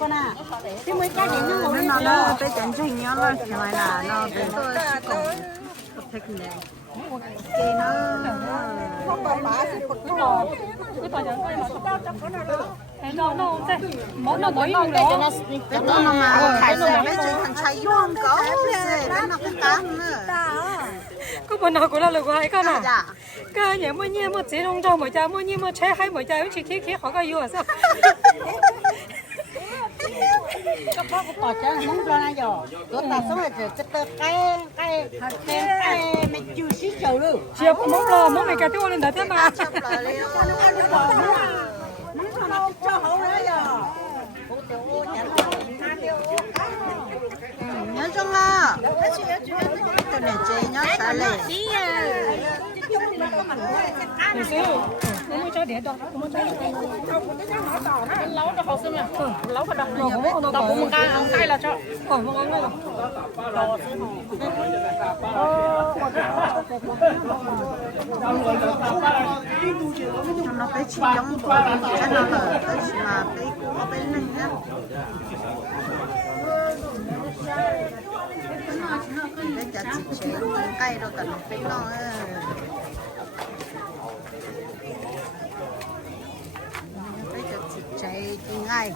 con à. Thế mới cái gì nó tới chân trình nhá là ngoài là nó tới tôi chỉ còn thích này cái nó không có bả thì một cái tòa nhà coi mà tao chắc có nào đâu. Nó thế. Nó mới luôn rồi. cái nó mà phải xem mấy chuyện thằng trai yuan có thế nó cái cám nữa. Có bọn nào cũng là được rồi con à. Cái nhà mua nhiều mua chỉ nông trồng mà cha mua nhiều mua trái hay mà cha chỉ khi họ có yêu sao? Các bác có tỏ cho mong cho này rồi tôi ta sống là cái mình chưa xí chầu luôn chia mong này cái tiêu lên đó thế mà cho hậu nữa rồi nhớ chung à tôi này chơi nhớ sao lên hồi xưa nó mới cho điện đó nó mới cho nấu nó không xinh nè nấu vào đồng nó đọc một cái là cho một cái nữa nó phải chỉ giống của cái nó là cái mà cái này á cái chả chỉ chế cây đâu cả nó phải nó cái chả chỉ chế ngay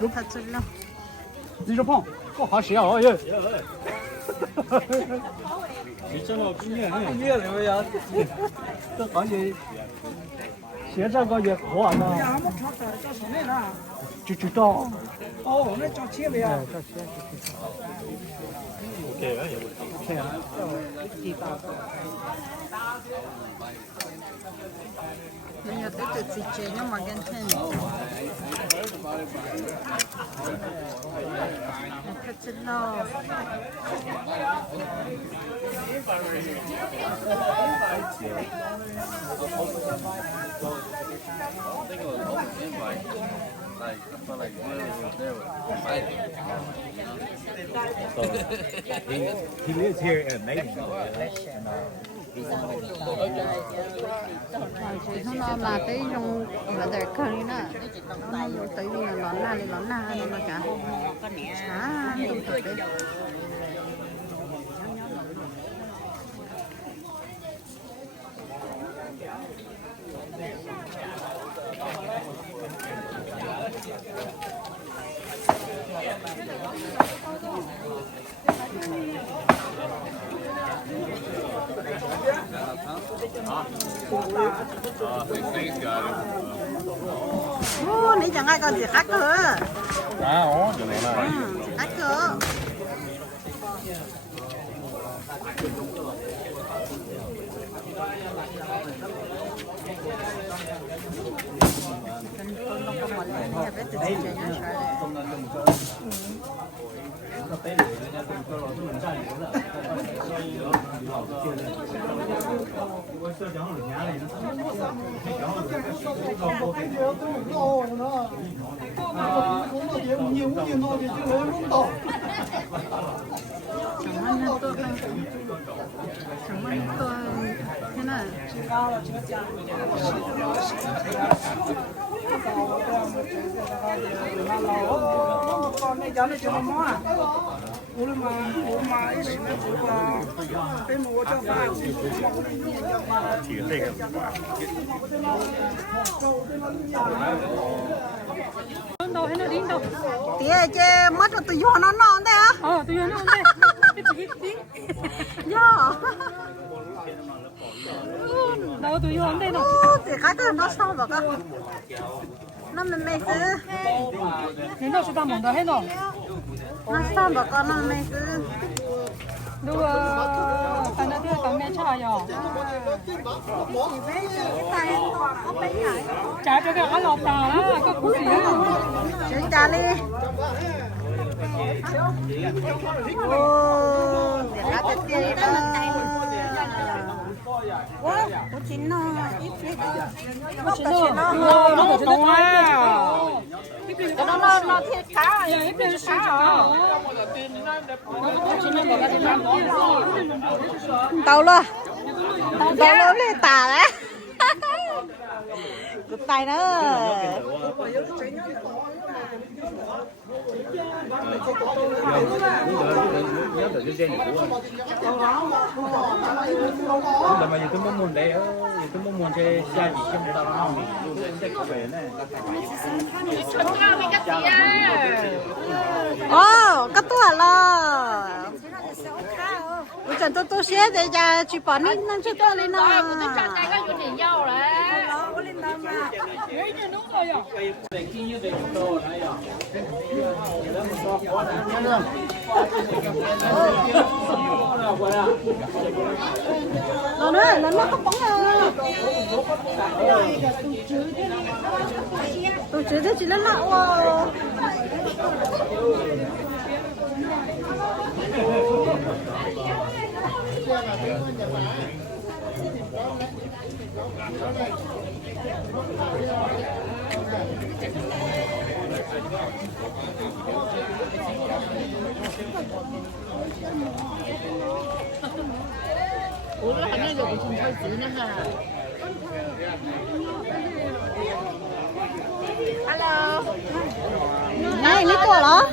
đúng thật sự lắm你这胖，够好吃啊！哎呀，你这老经验，经验了呀？这行业现在个也好啊。就知道。哦，那交钱了呀？交钱。OK 啊，也不错。OK 啊。bây giờ tới từ chế nhưng mà gần thêm thật sự lo He lives here at Maiden. không nó là tới trong là để khơi nữa nó tới vì là lón na nên mà cả không thực tế nãy chẳng ai còn gì khác cơ Giờ này là khác cơ thế này con này cháu này chưa mò à ủa mà ít gì nữa ủa mà cái mua cho ba chỉ这个。đâu hay nó đi đâu tía chứ mất rồi tụi vô nó non thế á tụi nó đây cái gì tiếng đâu tụi vô đây nào thì cái đó nó sao vậy cơ nó mê chứ thế nó sẽ ta mỏng đó hết rồi nó sao vậy con nó mê chứ đúng cái nó đưa cái mẹ cha rồi trả cho cái lọt tà đó có cú gì chơi cha đi ô để nó chơi đó có chín nó ít ít nó chín nó to nó thiết cá ít bên cá tàu luôn đâu lên tà đấy cực tay nữa là mà tôi muốn đấy tôi muốn chơi xa gì trong tao nó sẽ có về này ồ cắt tua lo bây giờ tôi xé để cho chị bỏ đi nó cho tôi lên nó nó nữa nó không bóng rồi tôi chửi thế chỉ là lạ wow我们还没有个中超级呢哈。Hello。này lấy của nó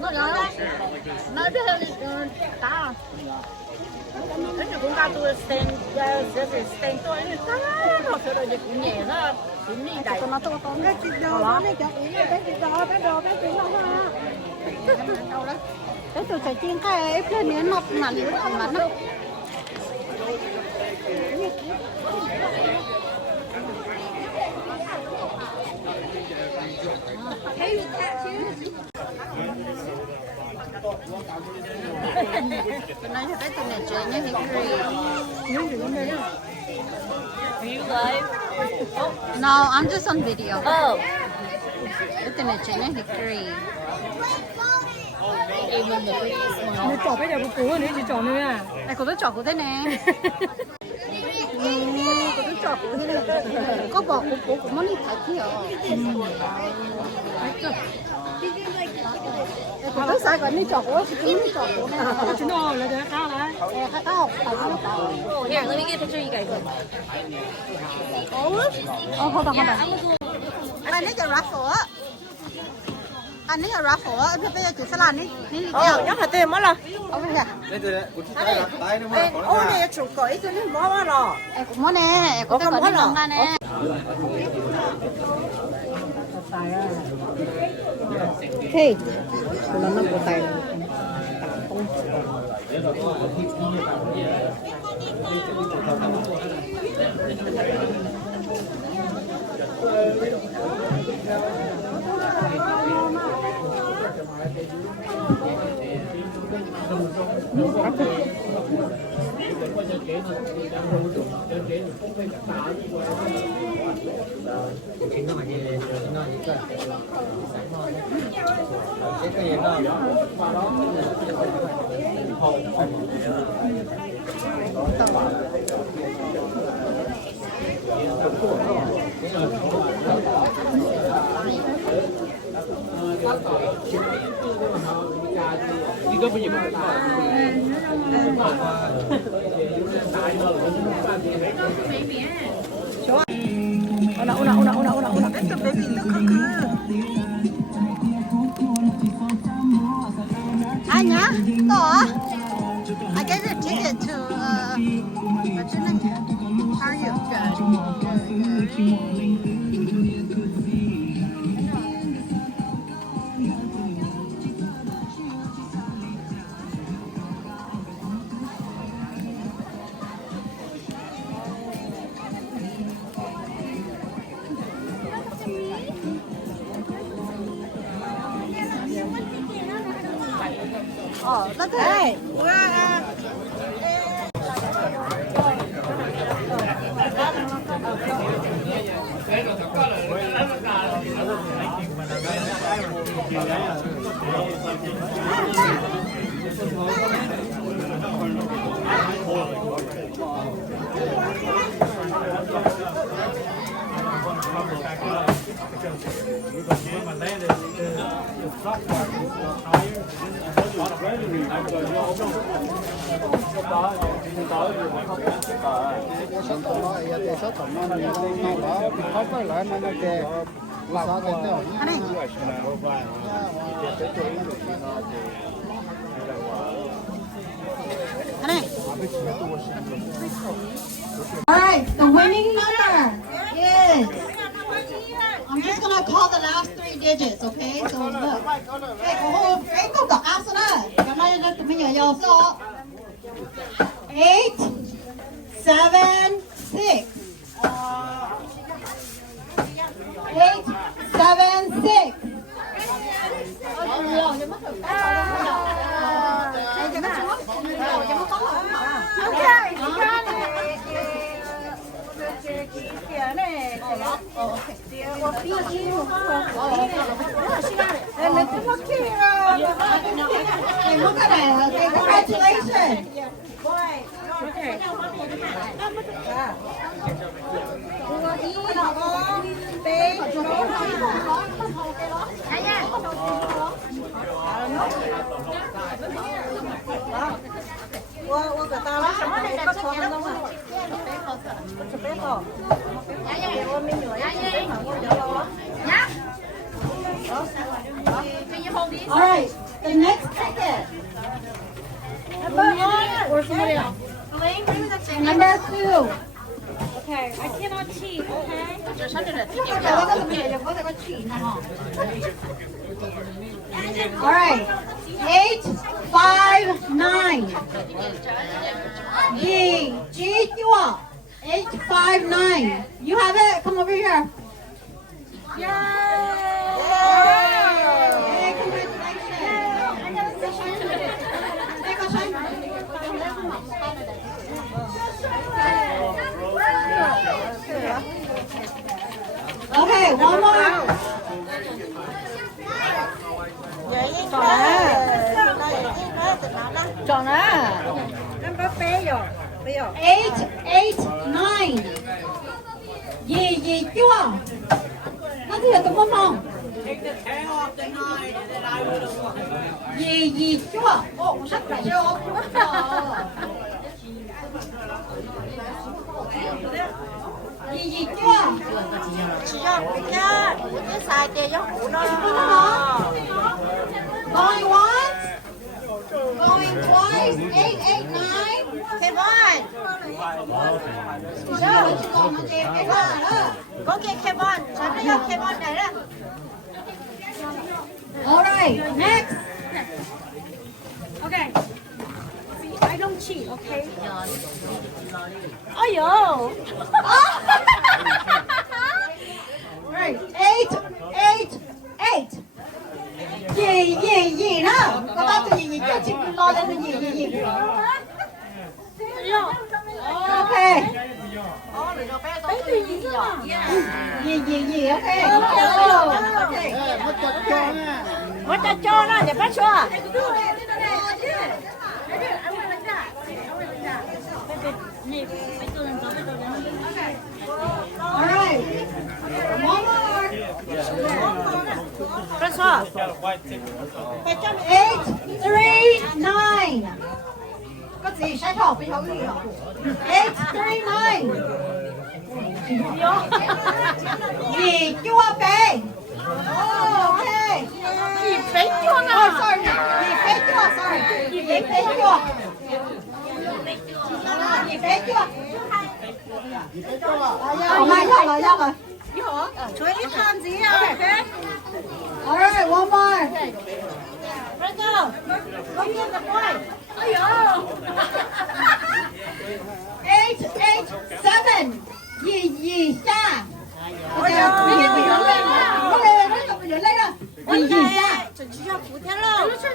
nó đó. Nó biết hơn ta. Cái này cũng cao tôi stand tôi nó cao nó phải rồi cũng nhẹ đó. Cũng đi đại. nó to cái gì đó này cho ý cái gì đó cái đồ cái gì đó ha cái tôi chạy chiên cái cái này nó mà liều thằng mà nó cái này phải từ này chơi nhé Hickory. Are you live? No, I'm just on video. Oh. Cái từ này chơi nhé Hickory. Even the prettiest one. Nó chọn bây giờ của nữa chỉ chọn nữa à. Này cô tôi chọn của thế này. Cô tôi chọn của thế này. Có bỏ của nó đi thái kia. Cô tôi sai còn đi chọn của chị cũng đi chọn của này. Chúng nó là được cao lại. Cao. Here, let me get a picture of you guys. Hold on. Anh ấy cho raffle á. Anh ấy là raffle á. Bây giờ chị sẽ làm ní Oh, nhớ phải tiền mất rồi. Over here. Ô này chủ cởi cho nên mất rồi. Em cũng muốn nè, em cũng có đi lòng ra nè. Thì, nó của tay. Anh nhá, có. I gave you a ticket to what's your name? How are you? Good. Nó thế. Hãy subscribe cho kênh Ghiền Mì Gõ để không bỏ lỡ những video hấp dẫn. sống tầm nó giờ để sống tầm nó đó không phải là nó để sao để đó All right, the winning number is. I'm just gonna call the last 3 digits, okay? So look. Okay, cái câu đọc áp số đó. Cảm ơn các bạn nhiều số. 8, 7, 6. 8, 7, 6. Look at it. Okay, congratulations. All right, the next ticket. Or somebody else. Number 2. Okay, I cannot cheat, okay? All right, 8, 5, 9. G, 8, 5, 9. You have it? Come over here. Yay! Okay, one more. Number 8, 8, 9. Gì chưa? Nó thì là tụi con không? Gì chưa? Ồ, sách lại chưa? Gì chưa? chỉ cho cái xài tiền cho cụ nó. Going once, going twice, 8, 8, 9. Kevin, có cái Kevin,ฉันไม่ยอม Kevin ไหนล่ะ All right, next. Okay. See, I don't cheat, okay? Oh, yo. Right, 8, 8, 8. Gì đó. Có tao từ gì cho chị lo lên là gì. Okay. Gì, okay. Okay. Mất cho nó để bắt cho. All right. One more. Bắt cho. 8, 3, 9. Có gì sai thọ với cháu gì hả? 8, 3, 9. Gì chua bê. Okay. Gì phế cho Oh, nó. sorry. Gì phê chua, sorry. Gì phê chua. Gì phê chua. Rồi. Chuối ít hơn gì à? All right, one more. Bắt cho. Có nhiên là quay. Oh, yo. 8, 8, 7. Gì cha. Bây giờ mình lên đó. Gì cha. Chỉ cho phụ thế rồi. 8,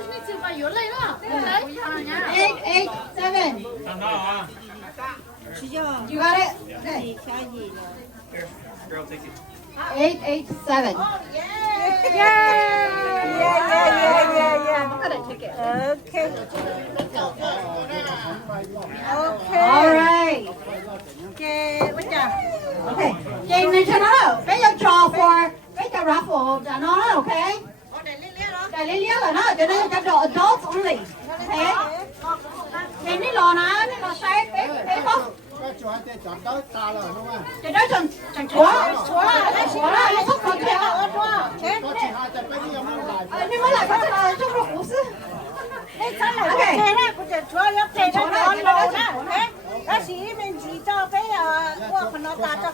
8, 7. Chỉ cho. You got it? Okay. 8, 8, 7. Yeah. I'm gonna take it. Okay. All right. Okay. What's that? Okay. Game này cho nó đâu. Bây giờ trò for bây giờ raffle cho nó đâu, okay? Để lý là nó cho nên cho adults only. Okay? Game này lò nó sai bé 这点整错了，还是错钱了，钱。你们来看这个就是胡适。你咱俩这呢，不就除了这个老老呢？哎，那是mình chỉ cho cái qua phần nó ta cho.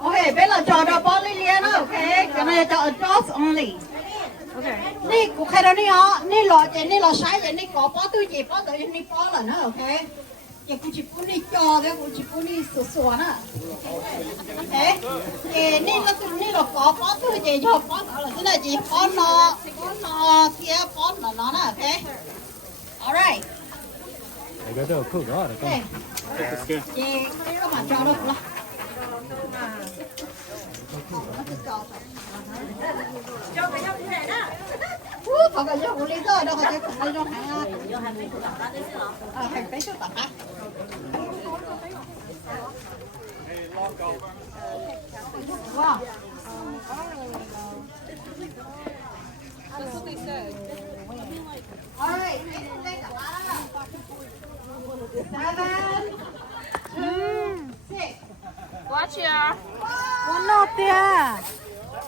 OK， bây giờ cho đó bao lì liền OK， cái này cho adults only。OK， 你我看到你啊，你老晒人，你搞包对接包等于你包了呢 OK。也估计不你教的，估计不你说呢。哎，你老搞包对接就包到了，现在就包了，贴包了呢 OK。All right。这个都有扣的啊，对。也干嘛教了不了？Cho cái nhau này đó. Họ cái nhau lý do đâu có cái cái trong hàng á. Hàng cái số tặng á. Wow. That's what they said. All right. 7, 2, 6. Quá chưa? Con nọ tia.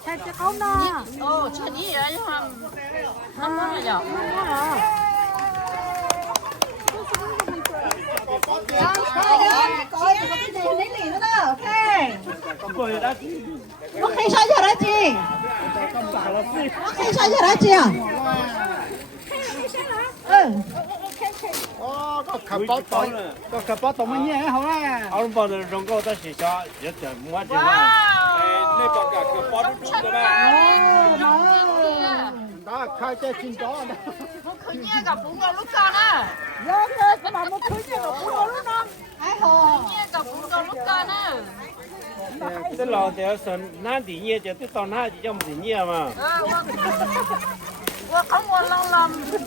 Thay cho con nọ. Ồ, chuyện gì vậy nhưng mà không có gì đâu. Coi cái gì lấy liền nữa đó. Ok. Rồi đã Ok sao giờ đó chị? Ok sao giờ đó chị à? có cặp bát tôm nhé hả? Ông bảo là rong câu ta chỉ cho nhất là mua gì mà. Nên có cả cặp bát đúng rồi đó. Đó khai chơi chim chó đó. Cứ nhớ gặp bún gạo lúc con á. Mà một thứ gì mà cũng có lúc đó. Ai hồ? Nhớ gặp bún gạo lúc con á. Cái lò thì sần nán thì nhẹ chứ cái tàu nán chỉ cho mình nhẹ mà. Tôi không có lòng lòng cũng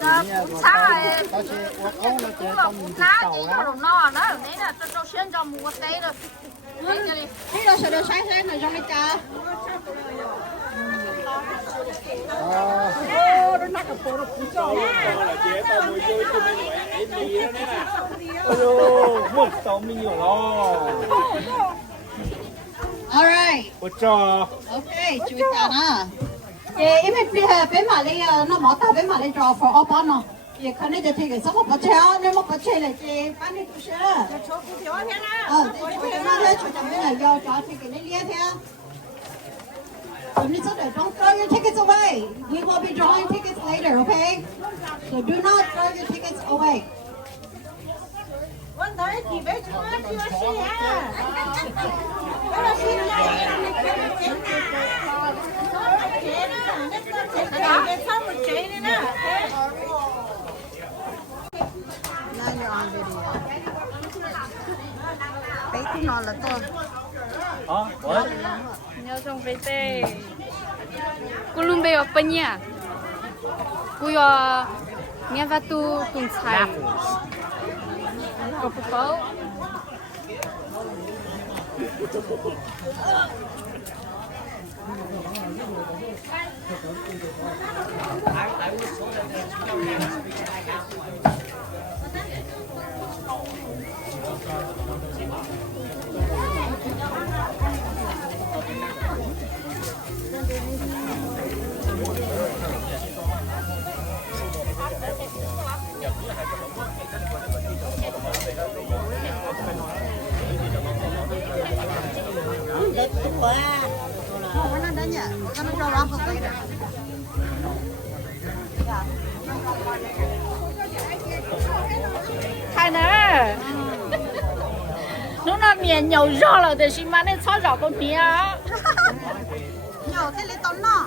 xa rồi. Cũng là cũng ná chỉ cho đồ no đó. Đấy là tôi xuyên cho mua tế rồi. Thế đâu sẽ được sáng thế này trong đây cha. Ôi một tàu mình nhiều lo. Alright. Ôi cho. Ok, chú ý ta nè. Vậy em biết bên mà đi nó mở tàu bên mà đi cho for all nó. Vậy khả năngจะ take it 什么不吃啊？你们不吃了这班里都是。Cho cô thiếu thế nào? Chú cho nó lấy chú cho mình là do cho take it đi theo. You don't throw your tickets away. We will be drawing tickets later, okay? So do not throw your tickets away. Con tới thì bé chú chưa xí à. Đó là xí này. Đấy thì nó là tôi. Nhớ trong VT. Cô luôn bây giờ bên nhà. Cô giờ nghe vào tu cùng xài. Có phục vụ. Khai nè. Nó là miền nhiều rau là để xin mà nên cho rau con miếng. Nhiều thế lấy tốn nó.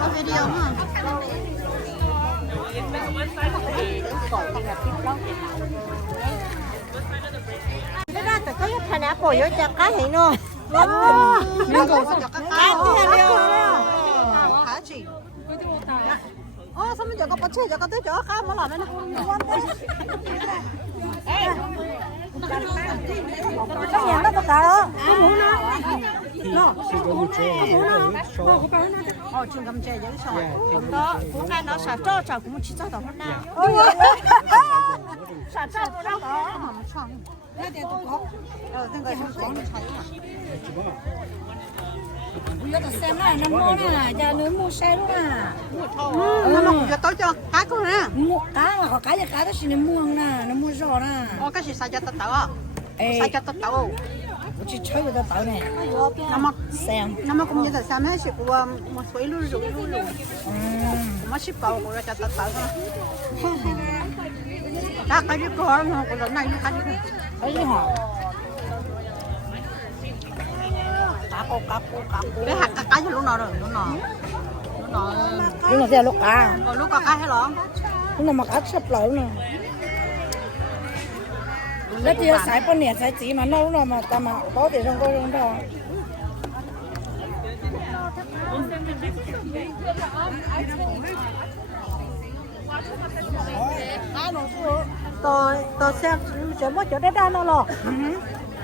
Có video hả? Cái đó phải có cái nào bồi vô cho cá hiện luôn. Nó có cho các cá theo. Hả chị? sao bây giờ có chơi giờ có tới chỗ khác mà làm đây nè cái nhà nó tất cả đó có muốn nó chung cầm chơi vậy sao cũng đó cũng cái nó sạch cho cũng chỉ cho tao hôm nay sạch cho nó đó mà chọn cái tiền tụi có tên cái không có thấy bây giờ xem này nó mua nè giờ nó mua xe luôn à nó mua giờ tối cho cá con nè mua cá mà có cá giờ cá đó chỉ nó mua nè nó mua giò nè cái gì sai cho tao tao sai cho tao tao chỉ chơi với tao tao nè nó mà cũng như là xem hết chỉ của một suối luôn mà ship vào của cho tao tao cái gì có mà của lần này nó cái gì hả cá cái hạt cá cho lúc nào rồi lúc nào theo lúc cá hay lắm lúc nào mà cá sắp lẩu nèแล้วที่สายปนเนี่ยสายจีมันlúc nào mà ta mà có thể không có không đâu tôi xem sẽ mất chỗ đất đai nó rồi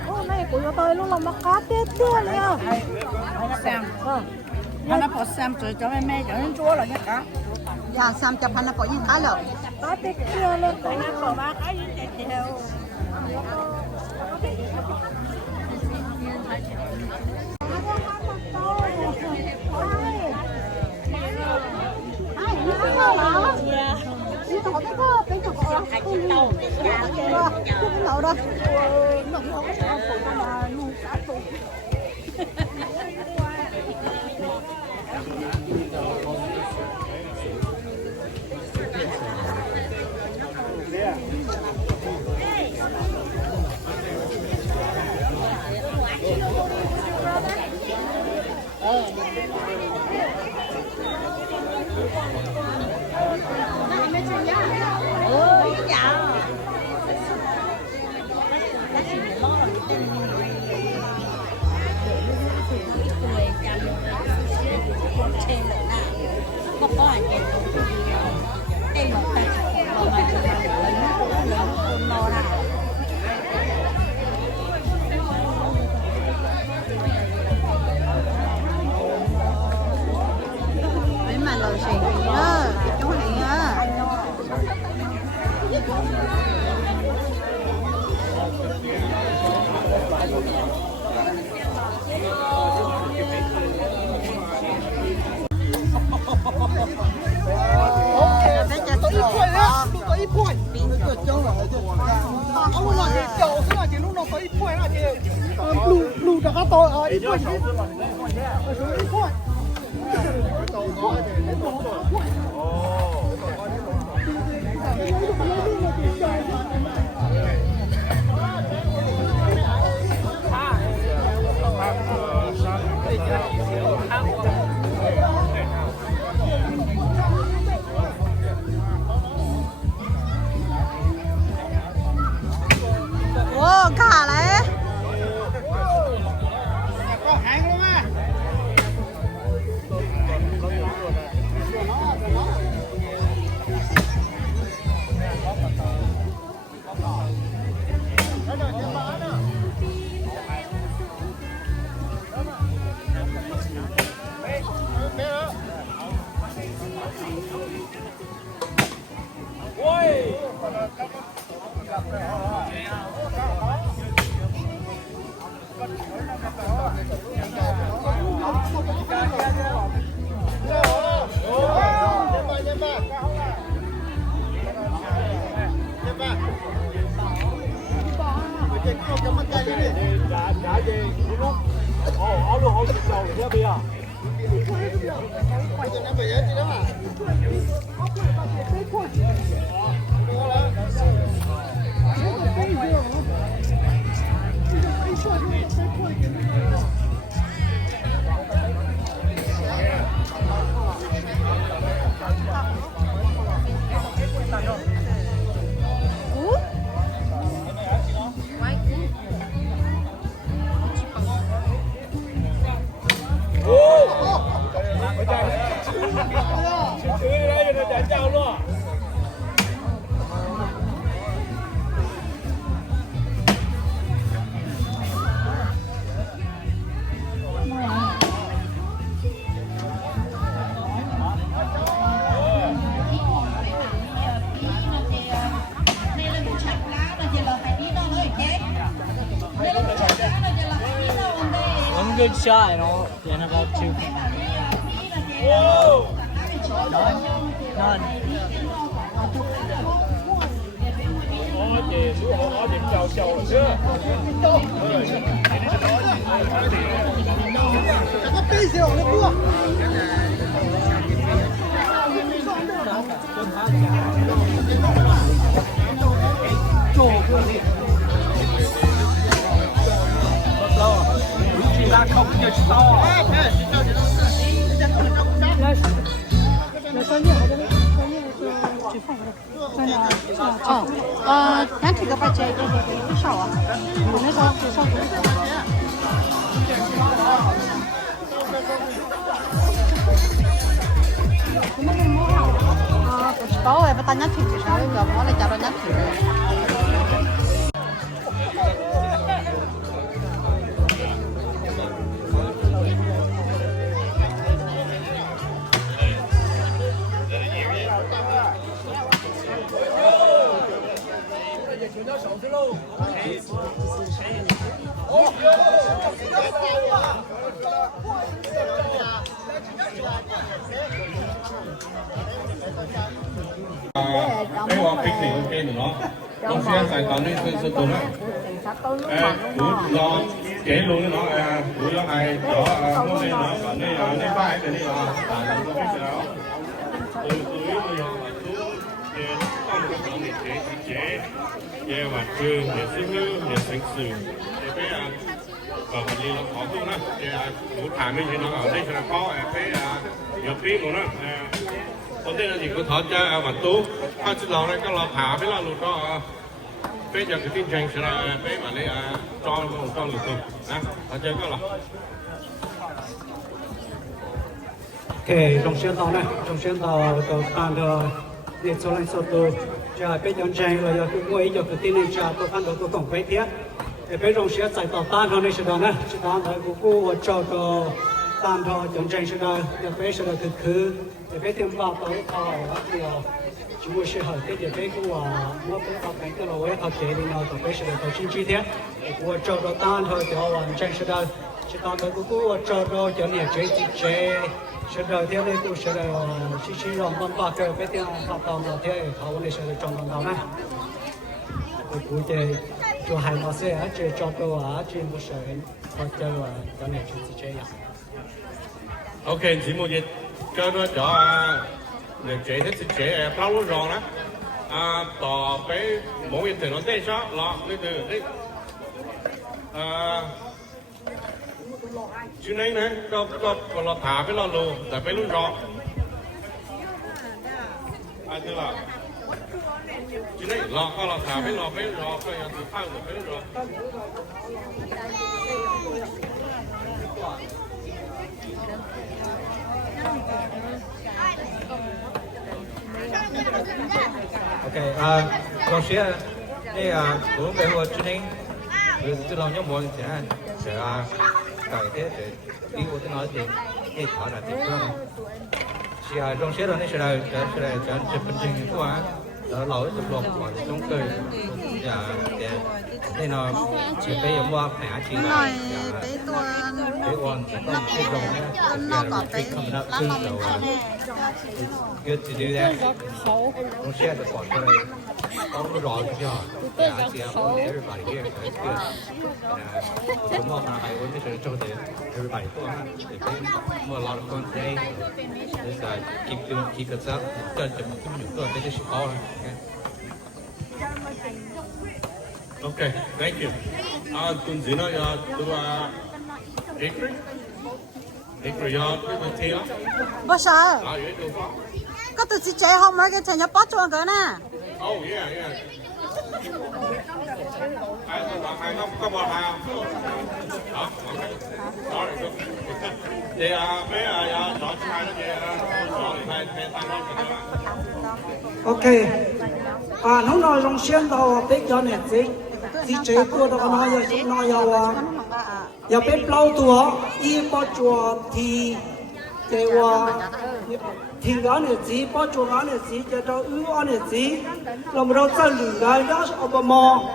hôm nay của tôi lúc nào mà cá tết tết liền xem nó bỏ xem rồi cho mẹ cho nên chúa là cái cá dạ xem cho nó bỏ những cá rồi cá tết tết lên tôi nó bỏ ba cái gì tết theo cả đấy có hàng luôn á good shot and all. And about 2. None.咱这个把这多少啊？我那个多少？不知道哎，不打人家腿上，要不我来夹到人家腿上。俾我逼你個機咯，公司一齊講呢個速度啦。會落幾路呢？會落係咗公司攞份呢班嘅呢個大陸嘅時候，對呢個又話都嘅當佢講嘅姐，嘅話佢嘅師傅嘅姓氏，嘅俾啊話你落學工啦，嘅好談嘅嘢攞呢上高俾入邊我啦我哋如果睇下運到開始落咧，咁落爬俾落路咗俾入啲正式啦，俾埋你裝路到我再個落。OK，中宣道呢，中宣道個單個你做嚟做到，就係俾人正啦，有個每有個啲你就都看到都講鬼片，俾中宣在到單頭呢時候呢，是單頭個我做到單頭人正時候，要俾時候佢。để biết thêm vào tới thọ thì chúng tôi sẽ hỏi cái để biết của nó cũng có cái lối học chế thì nó có cái sự đầu tiên chi tiết của cho đó tan thôi cho hoàn thành sự đó chỉ tan tới của cho đó cho nhà chế sự đầu tiên này cũng sẽ là chỉ lòng bằng bạc cái biết thêm học tập đầu tiên thấu này sẽ là trong lòng này của chế cho hai nó sẽ chế cho tôi chế một số học cho nhà chế OK， 節目亦將咗嚟這啲這包路上啦，ต่อไป冇一條路地上落呢度轉嚟呢個落爬俾落路就俾路上，對啦，轉嚟落個落爬俾落俾路上，佢有條拋就俾路上。OK，老師啊，你講俾我知聽，tôi làm nhóm mọi người sẽ cải thế để đi của tôi nói thì cái thảo là địa phương chỉ trong xe đó này sẽ là chụp hình trình của đó lâu chụp lồng của chúng tôi và đây nó chỉ bây giờ mua mẹ chỉ là cái quan tâm cái dòng nhé nó có cái coming up soon so good to do that trong xe được bỏ cho đây có cái rõ cho yeah, I see everybody here so it's good and tomorrow I want to show everybody they put a lot of fun today just keep it up cần cho một cái những cái sự khó Okay, thank you. Tuần gì nữa tôi Hickory cái thi đó. Bữa sao? Có tụi chị trẻ không mấy cái thằng nhóc bó cho cỡ nè. Oh yeah. Hai năm có một hai không? Đó, okay. Sorry. Thì mấy rõ hai nó về rõ hai tăng OK，侬那用先到比较年纪，你这个的话那要被包多，一包做提，这话提安的子，包做安的子，这到安的子，那么到这里来要是不么，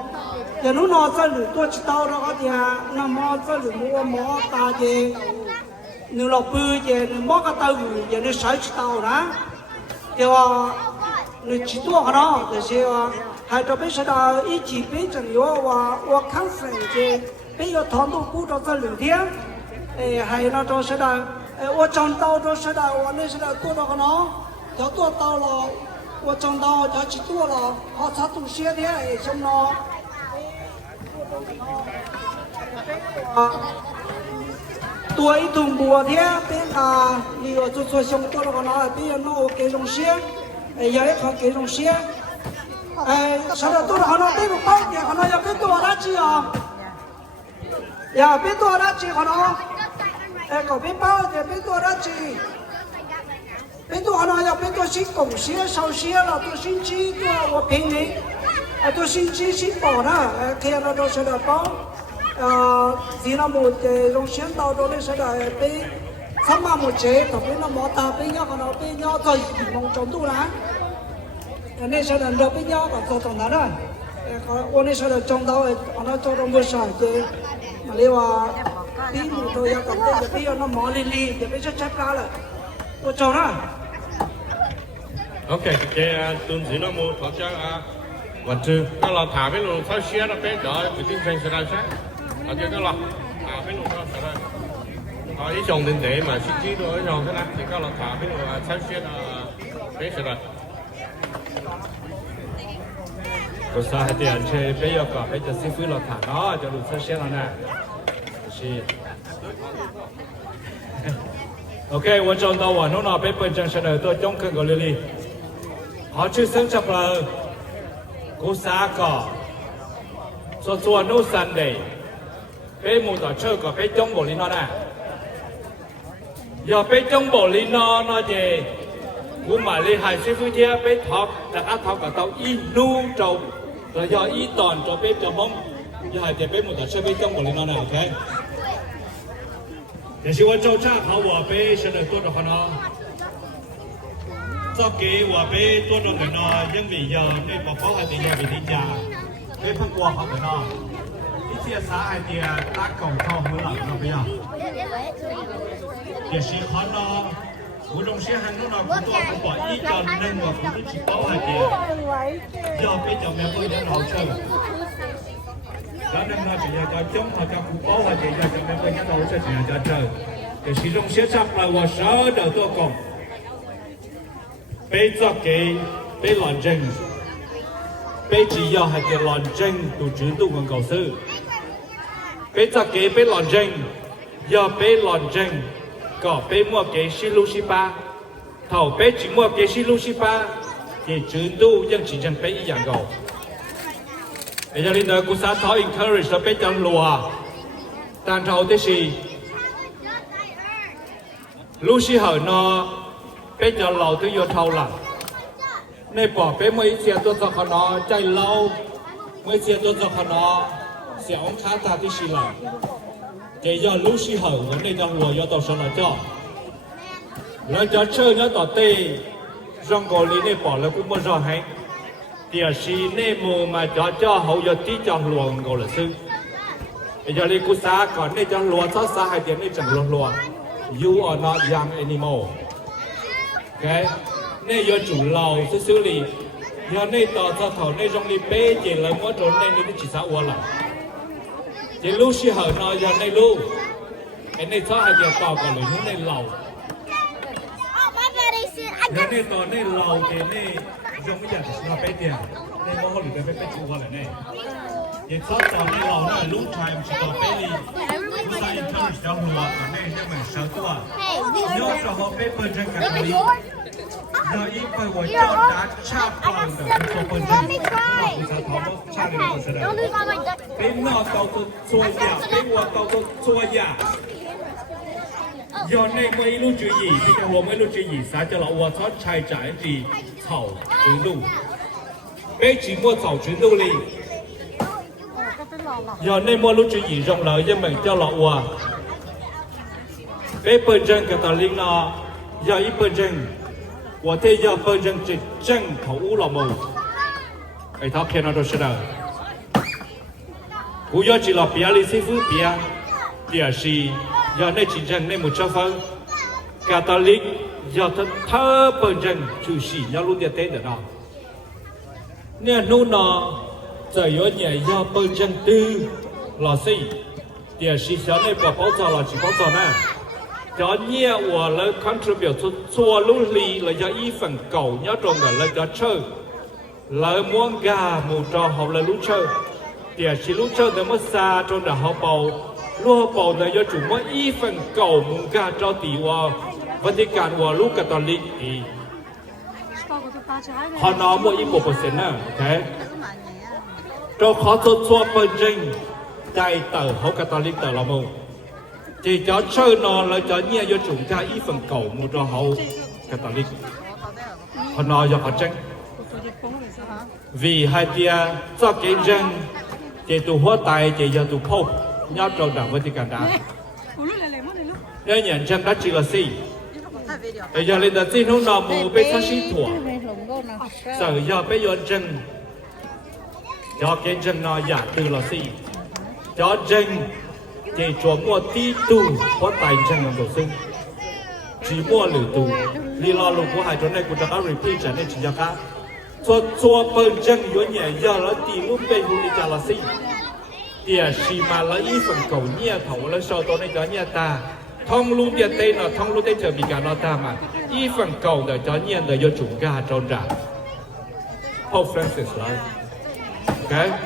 giờ nó sẽ lử tôi chỉ tao đó thì nó mò sẽ lử mua mò ta gì nếu là bự gì nếu mò cái tao giờ nếu sai chỉ tao đó thì nếu chỉ tua nó thì hai trò bây giờ ý chỉ bây giờ nhiều và kháng sinh gì bây giờ thằng tôi cũng cho sẽ lử thiệt hay nó cho sẽ là我长到这是的，我那是的多少个呢？要多到了，我长到要去多了，好差多些的什么？多一桶锅的，别他你要做什么多少个呢？别要弄给种些，也一套给种些，啥的多少个呢？别不包的，可能要别多垃圾啊，呀别多垃圾可能。có biết bao giờ biết tôi đã chỉ biết tôi nói là biết tôi xin cổng xía sau xía là tôi xin chi tôi平你tôi xin chi xin bỏ đó khi nó tôi sẽ là có thì nó một dòng xuyên tàu đó sẽ là bị sắm mà một chế còn biết nó bỏ ta biết nhau còn nó biết nhau rồi mong chống tu lá nên sẽ là được biết nhau còn tôi tổng đó rồi nên sẽ là trong đó nó cho nó mua sải chứ mà liệu tí một tôi ra cầm tay bây giờ nó mỏ lì thì bây giờ chắc ra rồi tôi cho nó ok cái tuần gì nó mua thọ cho vật trừ nó là thả với lồng tháo xe nó bé đỡ cái tinh thần sẽ ra sáng ở trên nó là thả với lồng tháo sẽ ra ở ý chồng đến để mà xin chí rồi rồi thế này thì nó là thả với lồng tháo xe nó bé sẽ ra có sao hay tiền chơi bây giờ cả bây giờ xin phí là thả nó cho lồng tháo xe nó nè ok 我找到我弄那被本身是的都中肯个哩哩好去生产了กูสาก็ส่วนนู้นสันเดย์ไปหมู่ต่อเชื่อก็ไปจงบริโนนะอย่าไปจงบริโนนะเจกูมาเลยหายซิฟูเทียไปท็อปแต่อาท็อปกับเตาอีนู่จบแล้วอย่าอีตอนจบไปจมงอย่าหายเจไปหมู่ต่อเชื่อไปจงบริโนนะโอเคแต่สิว่าเจ้าจ้าเขาว่าไปเสนอตัวดอกนะเจ้าเก๋ว่าไปตัวดอกเนาะยังมียาในปอกเขาให้ตียาไปที่ยาไปพังวัวเขาเนาะที่เสียสาไอเดียตักกล่องทองมือหลังเราไปอ่ะเดี๋ยวสิขอเนาะกูลงเสียหันนู่นเนาะกูตัวกูบอกอีจอนหนึ่งว่ากูจะเป้าไอเดียยอมไปจอมแม่ก็ยังเราเชื่อแล้วนั่นเราจะจะจ้องเขาจะกูเป้าไอเดียจะแม่ก็ยังเราเชื่อจะเจอแต่สิลงเสียจับเราว่าเสือเดือดตัวกล่อง被抓给被乱整，被只要还给乱整都知道我告诉，被抓给被乱整，要被乱整，ก็被莫给是路西巴，头被只莫给是路西巴，也知道ยัง只真被一样个。ไอ้เจ้าลินเดอร์กูสาท้อ encourage เราเป็นจังหลัว但เขาที่是路西เหรอเนาะเป็นจะเราที่ยเท่าหลังในปอเป็นเมื่อเสียตัวสคณใจเราเมื่อเสียตัวสคณเสียองค์ค้าตาที่สิหลังเจียรู้สิเหรอวันนี้จะหัวยต่อสนอจ่อแล้วจะเชื่อเนื้อต่อเตะร่องกอลีในปอแล้วกูไม่รอให้เดี๋ยวสิในมือมาจ่อเขาจะที่จะหลวงกอเลยซึ่งไอ้เจ้าลีกูสาก่อนในจะหลวงซอสาให้เดี๋ยวนี้จะหลวง you are not young anymore ok nên do chủ lầu xíu xíu lì do nên tỏ cho thầu nên trong đi bê chỉ lấy mỗi chỗ nên nó chỉ sao qua lại chỉ lúc xí hở nó do nên lúc cái này sao hay giờ tỏ cả lời nó nên lầu nên tỏ nên lầu thì nên trong cái giờ nó bê tiền nên có lì bê bê chịu qua lại này vậy sao tỏ nên lầu nó là lúc time chỉ tỏ bê lì lúc sai encourage cho hùa ở đây nên mình sợ tua nhớ cho họ bê bê trên cả lý giờ ít phải gọi cho đã chạm vào được cái số phần trăm người ta tháo nó chạm được cái số đó bên nọ tàu tôi xua nhà bên ngoài tàu tôi xua nhà giờ này mấy lúc chữ gì bây giờ mấy lúc chữ gì sao cho lão cho chạy chạy gì thảo trứng đu bên chỉ mua thảo trứng đu đi giờ này mua lúc chữ gì rộng lợi cho mình cho lão bên phần trăm cái tàu linh nọ giờ ít phần trăm我这要本身是正头乌老母，哎，他骗了都是的。cú do chỉ là bia lý sĩ phu bia địa sĩ do nơi chiến tranh nơi một trăm phần Catholic do thật thơ bần chân chủ sĩ nhau luôn địa tế được đó nên nô nọ giờ có nhà do bần chân tư là gì địa sĩ sẽ nơi bỏ bảo trợ là chỉ bảo trợ nè cho nhẹ của là contribute cho lũ lì là do ý phần cầu nhớ trong là do chơi là muốn gà một trò học là lũ chơi địa sĩ lũ chơi để mất xa trong là học bầu lũ học bầu là do chủ mỗi ý phần cầu muốn gà cho tỷ hòa vấn đềการว่าลูก Catholic เขาน้อมว่าอีก1%นะโอเคเราขอทดสอบเป็นจริงใจเต๋อเขา Catholic เต๋อเราโมจีจะเชิญนอนแล้วจะเนี่ยยจุ่มใจอีphần cầu một cho họ Catholicเขาน้อยเขาจริงvì hai tia cho cái dânจีtuหัวใจจีจะtuพบญาติเราดังวันที่การได้เนี่ยnhận chân đã chỉ là gì bây giờ lên là gì nó nằm một bên sát sĩ thua giờ giờ bây giờ chân cho cái chân nó giả từ là gì cho chân chỉ cho mua tí tu có tài chân làm đồ sinh chỉ mua lử tu đi lo lục của hai chỗ này cũng cho các repeat trở nên chỉ cho các cho bên chân có nhẹ giờ nó tí lúc bên hữu lý trả là gì địa chỉ mà lấy ý phần cầu nhẹ thầu lấy sau đó này cho nhẹ ta thông luôn địa tây là thông luôn tây chờ bị cả nó ta mà ý phần cầu để cho nhẹ để cho chúng ta tròn trả Pope Francis là ok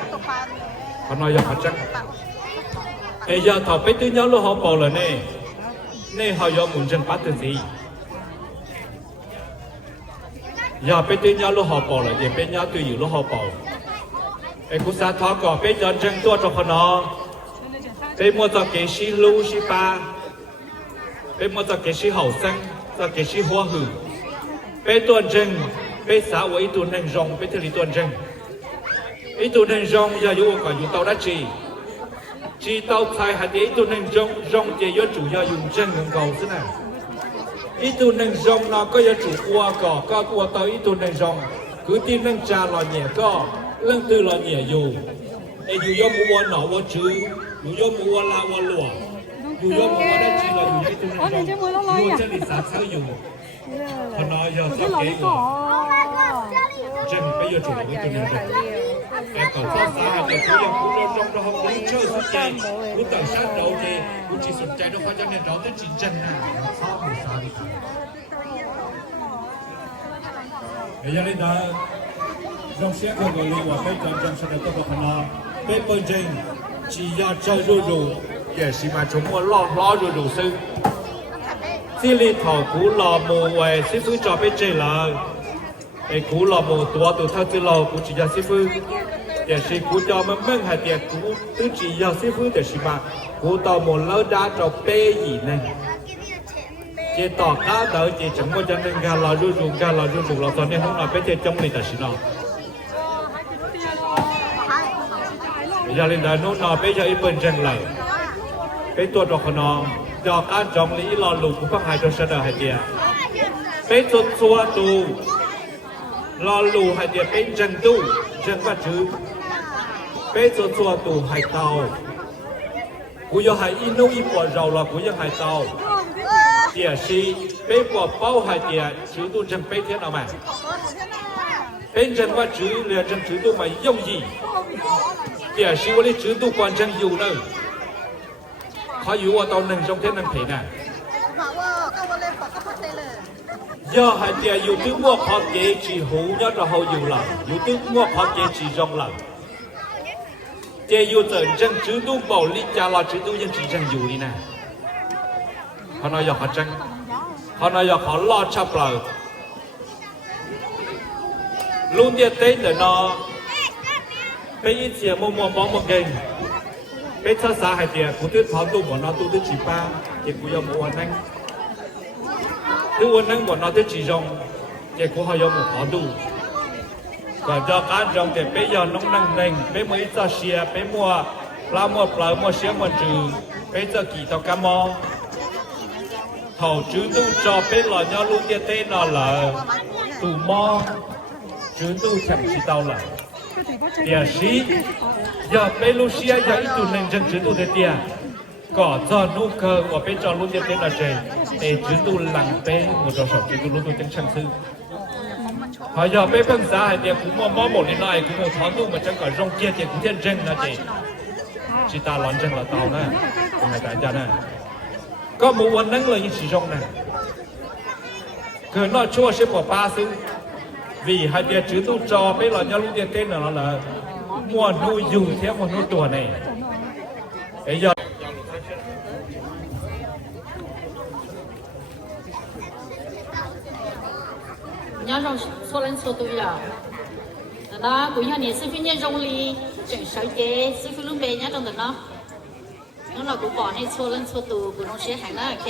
còn nói giờ chắc bây giờ thọ biết tư nhau lúc họ bảo là nè họ do muốn chân bắt từ gì giờ biết tư nhau lúc họ bảo là để biết nhau từ nhiều lúc họ bảo cũng sẽ thọ có biết cho chân tua cho họ nó biết mua cho cái xí lưu xí ba biết mua cho cái xí hậu sinh cho cái xí hoa hử biết tuần chân biết xã hội tuần nên rong biết thứ tuần chân ít tuần nên rong giờ dùng còn dùng tàu đã chỉ tàu thay hạt ít tuần nên rong chỉ do chủ gia dùng chân ngầm cầu thế nào ít tuần nên rong nó có do chủ qua có qua tàu ít tuần nên rong cứ tin nên trà lò nhẹ có lưng tư lò nhẹ dù dù do mua nọ mua chữ dù do mua la mua lụa dù do mua đã chỉ là dù ít tuần nên rong mua chân đi sáng sáng dùng còn nói giờ sao kế chân bây giờ chủ yếu tuần nên rong em còn có xã hội của em cũng trong đó không có chơi sút chạy cũng tận sát đầu thì cũng chỉ sút chạy nó phải cho nên đó tới chín chân à bây giờ đây là trong xe của người lính và bây giờ trong xe đó có phần nào bây bên trên chỉ do chơi rù để xí mà chúng muốn lo rù sư xí li thầu cũ lò mù về xí phứ cho bên trên là cái cũ lò mù tua từ thao từ lò cũng chỉ do xí phứ để xí cú cho mình mang hai tiền cú tứ chỉ do xí phứ để xí mà cú tàu một lỡ đá cho bê gì này chỉ tỏ cá đỡ chỉ chẳng có cho nên gà lò rù là cho nên không là bê chơi trong này là xí nào giờ lên đó nó bê giờ ít bên chân lại bê tuột vào nó do cá trong lý lò lù cũng có hai cho sẽ đỡ hai tiền bê tuột xua tu lò lù hai tiền bên chân tu chân bắt chữ bây giờ cho tù hải tàu cú do hải inu ít bỏ dầu là cú do hải tàu địa sĩ bây bỏ bao hải địa chữ tu chân bây thế nào mà bên chân bắt chữ là chân chữ tu mà dùng gì địa sĩ có lý chữ tu quan chân dù nữa khó dù ở tàu nâng trong thế nâng thể nào do hải địa dù tư mua khó kế chỉ hú nhớ cho hậu dù là dù tư mua khó kế chỉ rong là chế yêu chân chân chữ tu bảo lý cha lo chữ tu nhân chỉ chân dù đi nè họ nói giờ họ chân họ nói giờ họ lo chắp lời luôn địa tế để nó bây giờ chỉ mua bóng một game bây giờ xã hải địa cũng tuyết tháo tu của nó tu tuyết chỉ ba thì cũng yêu mua năng tu năng của nó tuyết chỉ rong thì cũng họ yêu một tháo tu còn cho cá trong thì bây giờ nông năng nền bây mới cho xia bây mua la mua phở mua xía mua trừ bây giờ kỳ tao cá mò thầu chữ tu cho bây lò nhau luôn kia tên nó là tù mò chữ tu chẳng chỉ tao là địa sĩ giờ bên Lucia giờ ít tụ nên dân chữ tụ để địa có cho nụ cơ của bên cho luôn địa tên là gì để chữ tụ lặng bên một trò sổ chữ tụ luôn tụ chân chân sư họ giờ bên phân xã hay địa cũng mò một đến này cũng một thoáng tụ mà chẳng có rong kia thì cũng thiên chân là gì chỉ ta lon chân là tàu nè người ta cho nè có mộtวันนั้นเลยchỉ rong nèคือnó chua sẽ bỏ ba xứ vì hai địa chữ tu trò bây là nhau luôn địa tên là mua nuôi dù theo một nuôi tuổi này bây giờ nhớ trong số lần số tuổi à đó cũng như này sư phụ nhớ trong ly chuyện sợ chế sư phụ luôn bề nhớ trong đó nó là cũng bỏ này số lần số tuổi của nó sẽ hàng đó ok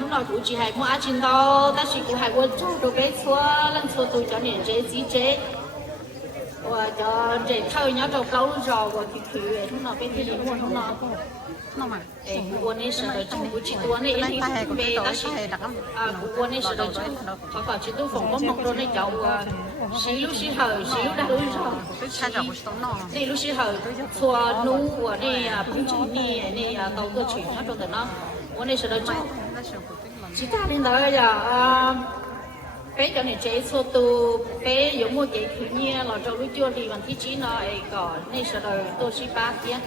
lúc nào cũng chỉ hay mua ăn chín đâu, ta chỉ cũng hay mua chút đồ bé xua lần xua tôi cho nên chế gì chế, và cho chế thâu nhớ trong lâu rồi và thì lúc nào bé thì mua lúc nào mà của này sẽ được trong của chị của này thì bé ta chỉ của này sẽ được trong họ có chỉ tôi phòng bóng bóng rồi này cháu xí lúc đã rồi thì lúc xí hở xua nú của này cũng chỉ này tàu cơ chuyển nó trong đóวันนี้ฉันจะจุดชิตาลินดาอย่าเป๊ะจะเนี่ยเจ๊ส่วนตัวเป๊ะอยู่มั่วเจ๊คือเนี่ยเราจะรู้จักดีวันที่จีน่ะไอ้ก่อนนี่ฉันจะตัวชิบ้าเนี้ย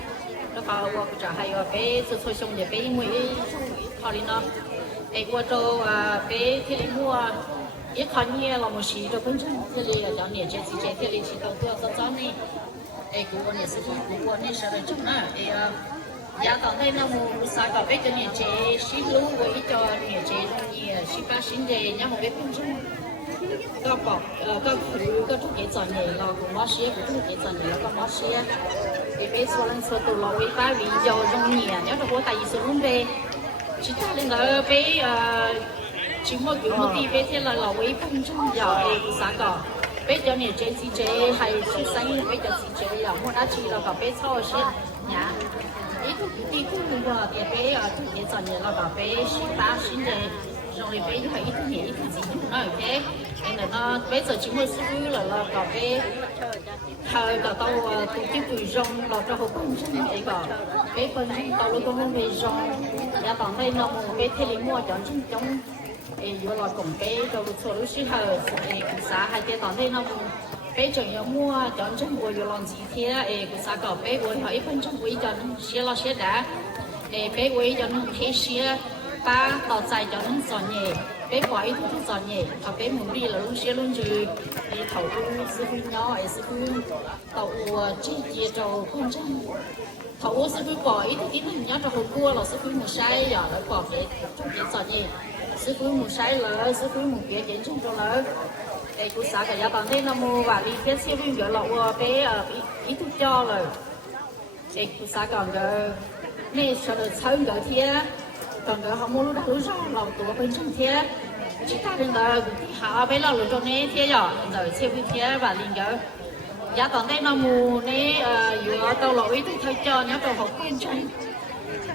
แล้วก็ว่าจะให้ว่าเป๊ะส่วนชงเดี๋ยวเป๊ะมวยพอลินเนาะไอ้ว่าจะเป๊ะที่ลิมั่วอีกคนเนี่ยเราไม่ชี้จะเพิ่งจะเลยจะเนี่ยเจ๊สิเจ๊ที่ลิชี้ตัวซ้ำนี่ไอ้กูวันนี้สิกูวันนี้ฉันจะจุดนะไอ้giờ còn đây là một sao có biết cho nhà chế xí lú với cho nhà chế nhà xí ba xí đề nhá một cái phương chung có bọc có khử có chút cái chọn nhẹ là cũng mất xí cũng chút cái chọn nhẹ là có mất xí cái bé số lần số tụ lò với ba vì giờ trong nhà nhá nó có tại vì số luôn về chỉ ta lên đó bé chỉ một kiểu một tí bé thế là lò với phương chung giờ sao có bé cho nhà chế xí chế hay xí xanh bé cho xí chế là một đã chỉ là có bé sau xí nhá ít đi cũng là cái bé cái chọn nhẹ là bảo bé xin ba xin đề rồi bé phải ít nhẹ ít gì cũng nói ok nên là nó bé giờ chỉ mới xíu là bảo bé thời là tao tụi cái tụi rong là cho học công sinh ấy bảo bé bên tao lúc con về rong nhà tao đây nó bé thay mua chọn chính trong vừa là cùng bé cho lúc số lúc xí thời xã hai cái tao đây nó bé chọn nhiều mua chọn trong buổi vừa làm gì thế cũng sao có bé buổi hỏi phân trong buổi chọn xe lo xe đã bé buổi chọn thế xe ba tàu dài chọn chọn nhẹ bé quái thu chọn nhẹ họ bé muốn đi là luôn xe luôn rồi đi thầu sư phụ nhỏ sư phụ tàu chi chia trâu không chân thầu sư phụ quái thì cái này nhớ trâu cua là sư phụ một sai giờ lại còn cái trong cái chọn nhẹ sư phụ một sai là sư phụ một cái chén trong trâu lớn cái cú xã cái gia đình đây là mua và đi phía xe viên gỡ lậu bé ít thuốc cho rồi cái cú xã còn cái này sợ được sao gỡ thế còn cái họ mua lúc đó lúc sau lòng tụi bên trong thế chỉ ta đến là họ bé là lúc trong này thế rồi xe viên thế và liền gỡ gia đình đây là mua này vừa tàu lậu ít thuốc cho nhớ tàu học bên trong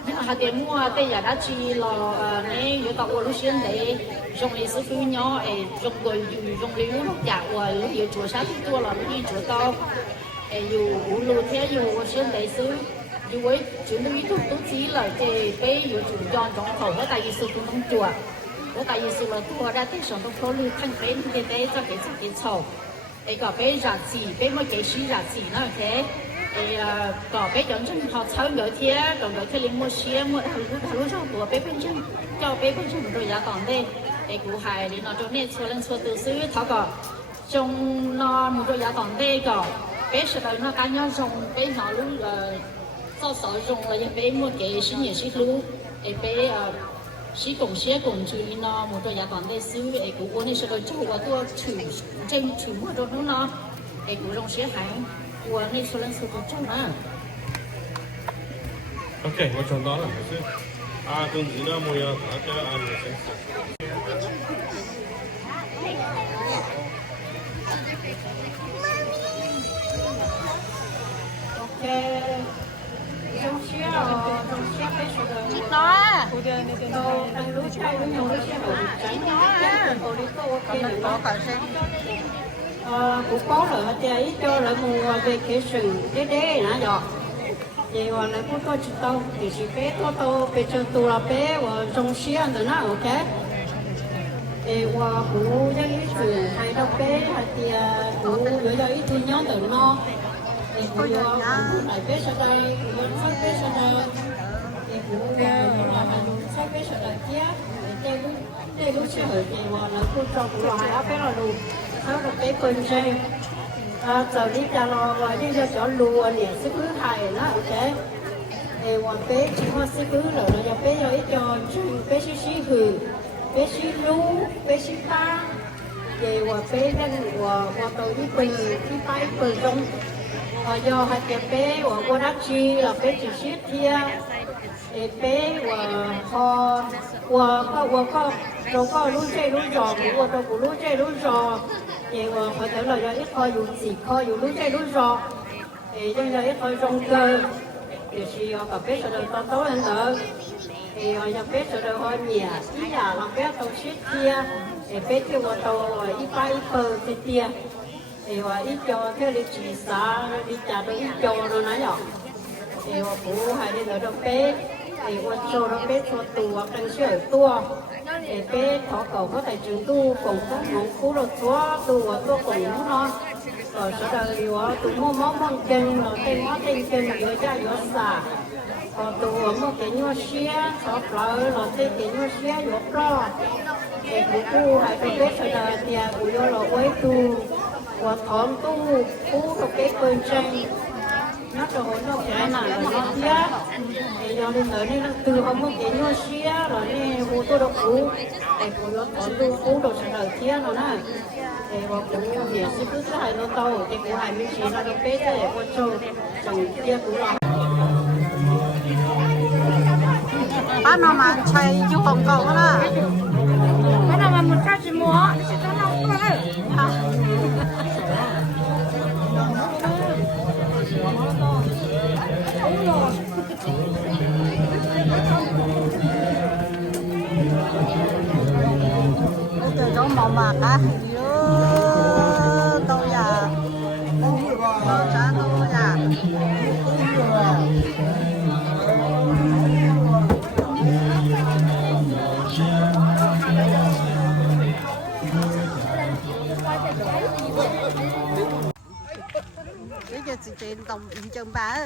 nhưng mà họ tiền mua đây là đã chi là này vừa tàu lúc xuyên để trong lịch sử nhỏ trong người dùng liu nó chặt và liu chùa sát tua là đi chùa to dù lùi theo dù xuyên đại sứ dù với chuyện lý thuyết tú chí là cái bé dù chủ cho trong khẩu với tại vì sự cũng không chùa với tại vì sự là tua đã thấy sản phẩm khối lưu thanh bé như thế cho cái sầu có bé giả chỉ bé mới cái xí giả chỉ nó thế có bé chọn chân họ chơi gửi thế còn gửi theo liên mua xe mua thằng lúc của bé bên chân cho bé bên chân rồi giá còn đây cụ hài thì nó trong này số lần số từ xứ thọ cỏ trong nó một đôi giá còn đây cỏ bé sẽ đợi nó cá nhau trong bé nó luôn là so sánh trong là những bé mua cái xí nhiều xí luôn bé xí cùng chú nó một đôi giá còn đây xứ cụ của này sẽ đợi chú và tôi trên chú mua đôi nó cụ trong xí hàng của này số lần số từ trong đó ok我转到了没事跟你那么样这个你先Chít nó á. Chít nó á. Còn mình có cả xem. cũng có rồi thì cho lại một vacation để nãy giờ thì mà lại cũng có chút tàu thì chỉ bé to bé cho tụ là bé và trong xe nữa nè ok thì và cũng những cái chuyện hay đâu bé hay thì cũng gửi cho ít thôi nhớ từ nó thì cũng lại bé sau đây cũng phát bé sau đây thì cũng là phát bé sau đây kia để lúc xe hơi thì mà là cũng cho cũng là hai bé là đủ sau đó bé quên chơi giờ đi ra lo và đi ra chỗ lùa nè sẽ cứ thầy nó ok thì hoàn bé chỉ có sẽ cứ là nó bé rồi cho bé xí hừ bé xí lú bé xí ta thì hoàn bé nên hoàn tôi đi bình đi bay bình trong do hai cái bé hoàn qua đắc chi là bé chỉ xí thia thì bé họ có rồi có lú chơi lú trò của tôi của lú chơi lú trò thì họ thấy là do ít coi dùng gì coi dùng lú chơi lú trò thì cho nên ít coi trong cơ thì chỉ có bé sợ đời to tối hơn nữa thì họ cho bé sợ đời họ nhẹ ý là làm bé tôi xếp kia thì bé kêu họ tôi ít ba ít bờ thì tia thì họ ít cho theo lịch chỉ xa đi trả được ít cho nó nói rồi thì họ phụ hay đi đỡ bé thì họ cho nó bé cho tù hoặc đang sửa tua thì bé thọ cầu có thể trường tu cùng có một cú rồi chúa tu và tu cùng nó rồi sau đó thì họ tụ mua món chân rồi tên chân vừa ra vừa xả còn tụ mua cái nhua xía sọt lợn rồi cái nhua xía vừa pro thì cụ cu hay cái bé sau đó thì cụ vô là quấy tu và thọn tu cú rồi cái cơn chân nó cho hồn nó cái này là nó tiếc thì do nên tới nên từ không có cái nhua xía rồi nên cụ tôi được cụ thì cụ nó thọn tu cú rồi sau đó tiếc rồi nè thì họ cũng hiểu sự cứ hai nó to thì cũng hai mươi chín nó được bé để con trâu chồng kia cũng là bác nó mà chơi du hồng cầu đó bác nào mà một cái gì mua sẽ cho nó có từ chỗ màu mạc á tôi già tôi trả tôi già bây giờ chị trên tổng chân bà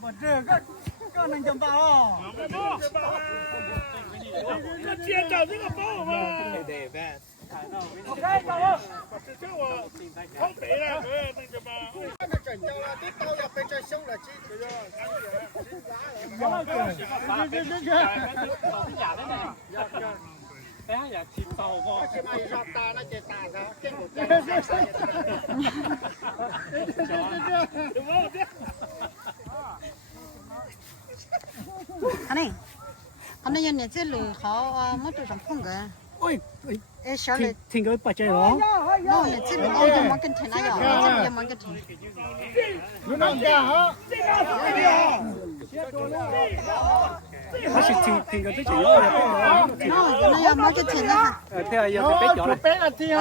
mà chưa có năng chấm bao nó chia chào rất là bao mà ok chào ơn chứ không thể là cái gì mà nó chuyển cho là tiếp tục là bên trên sông là chi bé là chìm tàu vô chìm ai ra ta nó chạy ta ra cái một cái đúng không anh này nhận sẽ lừa họ mất được trong không cả ôi ê sao lại thình cái bạch chơi đó nó nhận sẽ lừa ôi cho món kinh thành này rồi cho món kinh thành nó chỉ thình cái chỉ nó là món kinh thành đó theo giờ bé nhỏ này bé là tiêu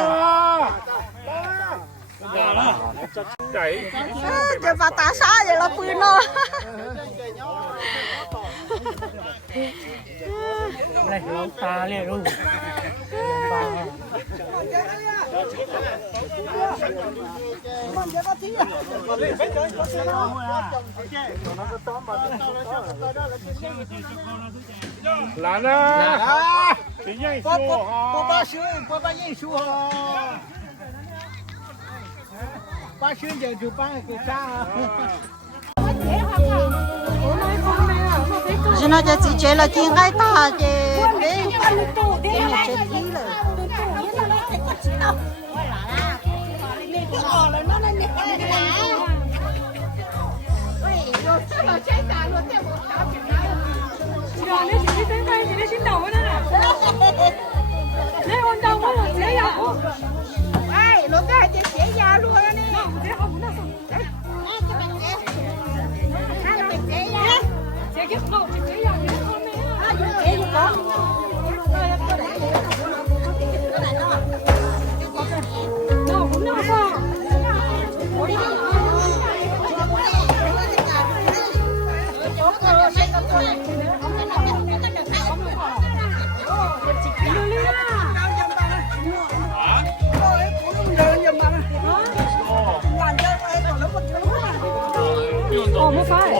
chảy cho bà tá xá vậy là quên nó này nó ta liền luôn là nó chỉ nhanh xua bố ba nhanh xua ba xưa giờ chụp ba cái xa chứ nó chỉ chơi là chuyện cái ta chứ bé cái này chơi gì rồi Hãy subscribe cho kênh Ghiền Mì Gõ để không bỏ lỡ những video hấp dẫn nó cái chế da luôn á nè. Chế cái khẩu chế da nữa không nè. Chế có. Nó cũng nó sao? Ồ, mới phải.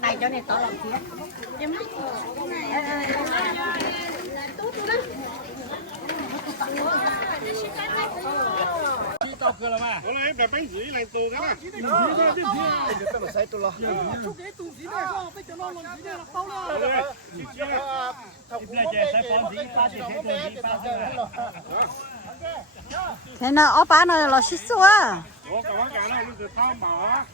Này cho này tỏ lòng kia. Em biết.到哥了吗？我来把杯子来倒个嘛。thế nào ở bán này là xích xua我搞完干了，我们就掏毛啊。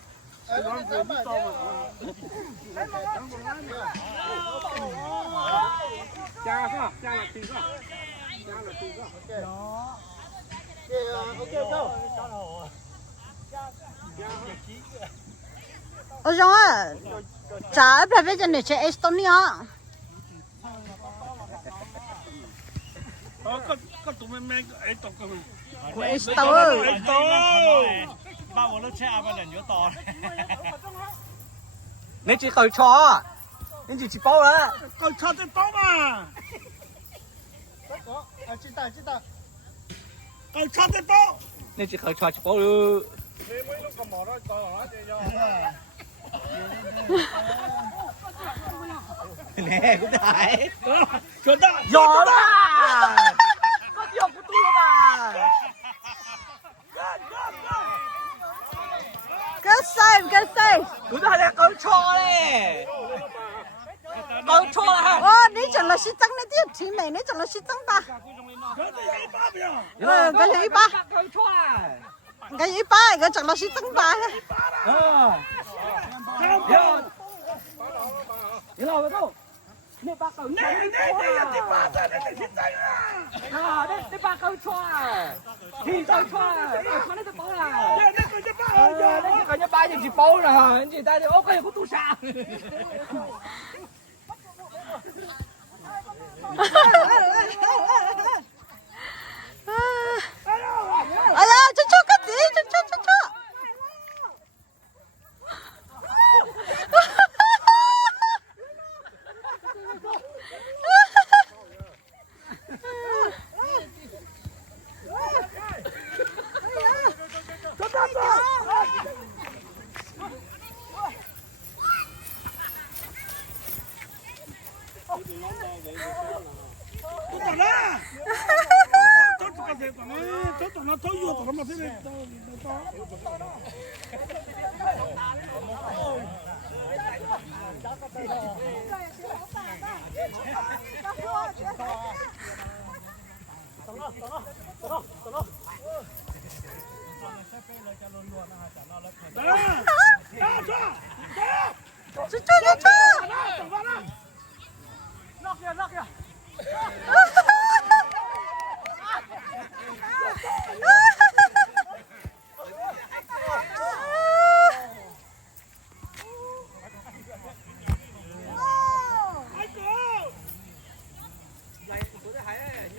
加上加了听上，加了听上。ở trong á trả phải bây giờ này chơi Estonia có tụi mình ấy tụi mình. của Estonia ba bộ lớp xe ba lần nhớ to nên chỉ cầu cho nên chỉ bao á cầu cho tới to mà cầu cho tới to nên chỉ cầu cho chỉ bao luôn nè cũng thấy chuẩn đó giỏi mà có điều của tôi mà cái xây cũng là cầu cho này cầu cho là ô ní chẳng là xích trắng này tiếp chỉ mày ní chẳng là xích trắng ba cái gì ba cái gì ba cái chẳng là xích trắng ba cái nào vậy đâu nè ba cầu cho đây ba giờ đây thì tay à đây ba cầu cho thì cầu cho nó sẽ bao là đây cái như ba chỉ bao là chỉ ta thì ok của tôi sao à ya cho cái gì cho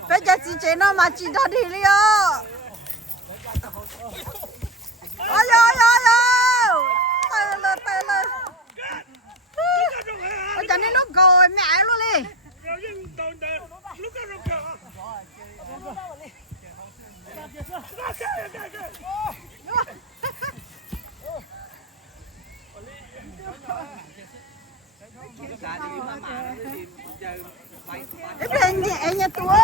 bây giờ chị chế nó mà chị cho đi đi ơi ôi tay lên ôi cho nên nó gọi mẹ luôn đi em nhà tua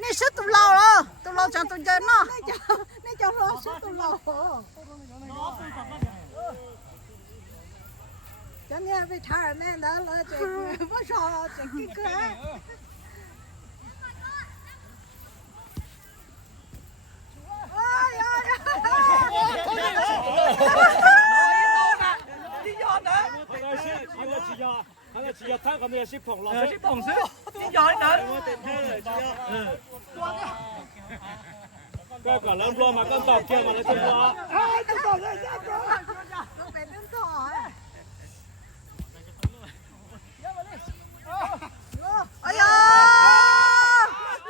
นี่ชุดตุ่มเราเหรอตุ่มเราจังตุ่มเจนเนาะนี่จะรอชุดตุ่มเราจะเนี่ยไปทานแน่แล้วเลยจะไม่ชอบจะกินเกลือ他咁樣識捧落，識捧水，點解呢？個個兩波嘛，跟到叫嘛，你聽話。哎呀！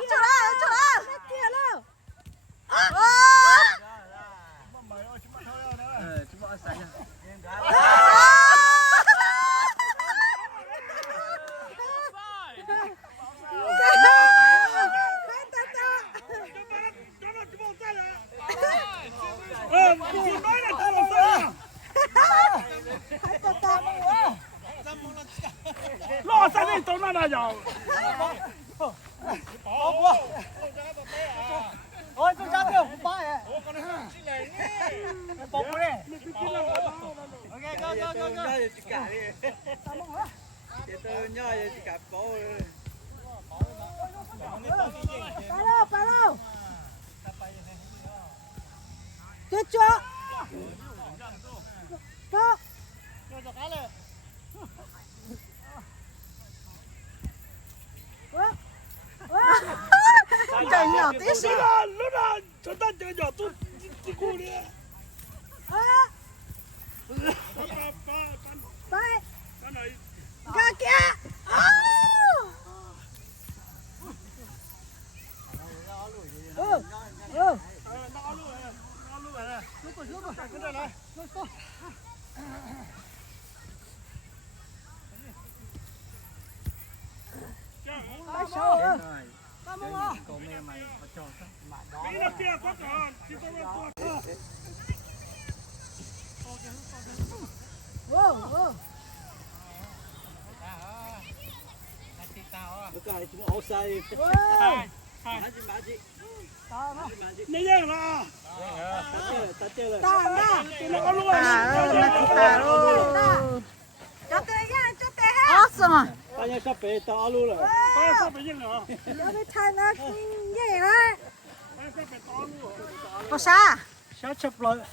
出來，出來！跌了！啊！攞晒啲到哪又？我中間邊紅包嘅。寶貝咧。OK，go go go go。擺咯。接住。go。真有的是。就當這個都顧你。拜。真係。加加。快手啊！大媽啊！你贏啦！大啦！大咯！做對呀，做對呀！啊，是嗎？大家上北到阿路了，大家上北贏了。有你睇那嘢啦！做啥？下吃不了。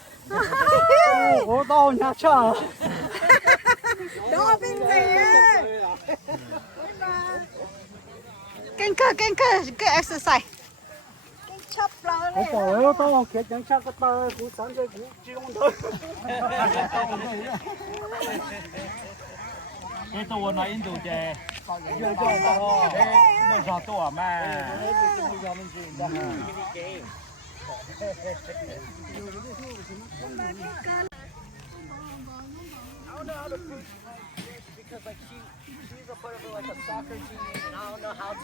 我到nhà chờ. Đó bên này á. Kinh cơ exercise. Kinh chấp lo này. Tôi bảo tôi kia chẳng chắc cái ta cũng sáng cái cũng chỉ không thôi. Cái tôi nói in đồ chè. Nó giọt tôi mà. Because like she's a part of like a soccer team and I don't know how to.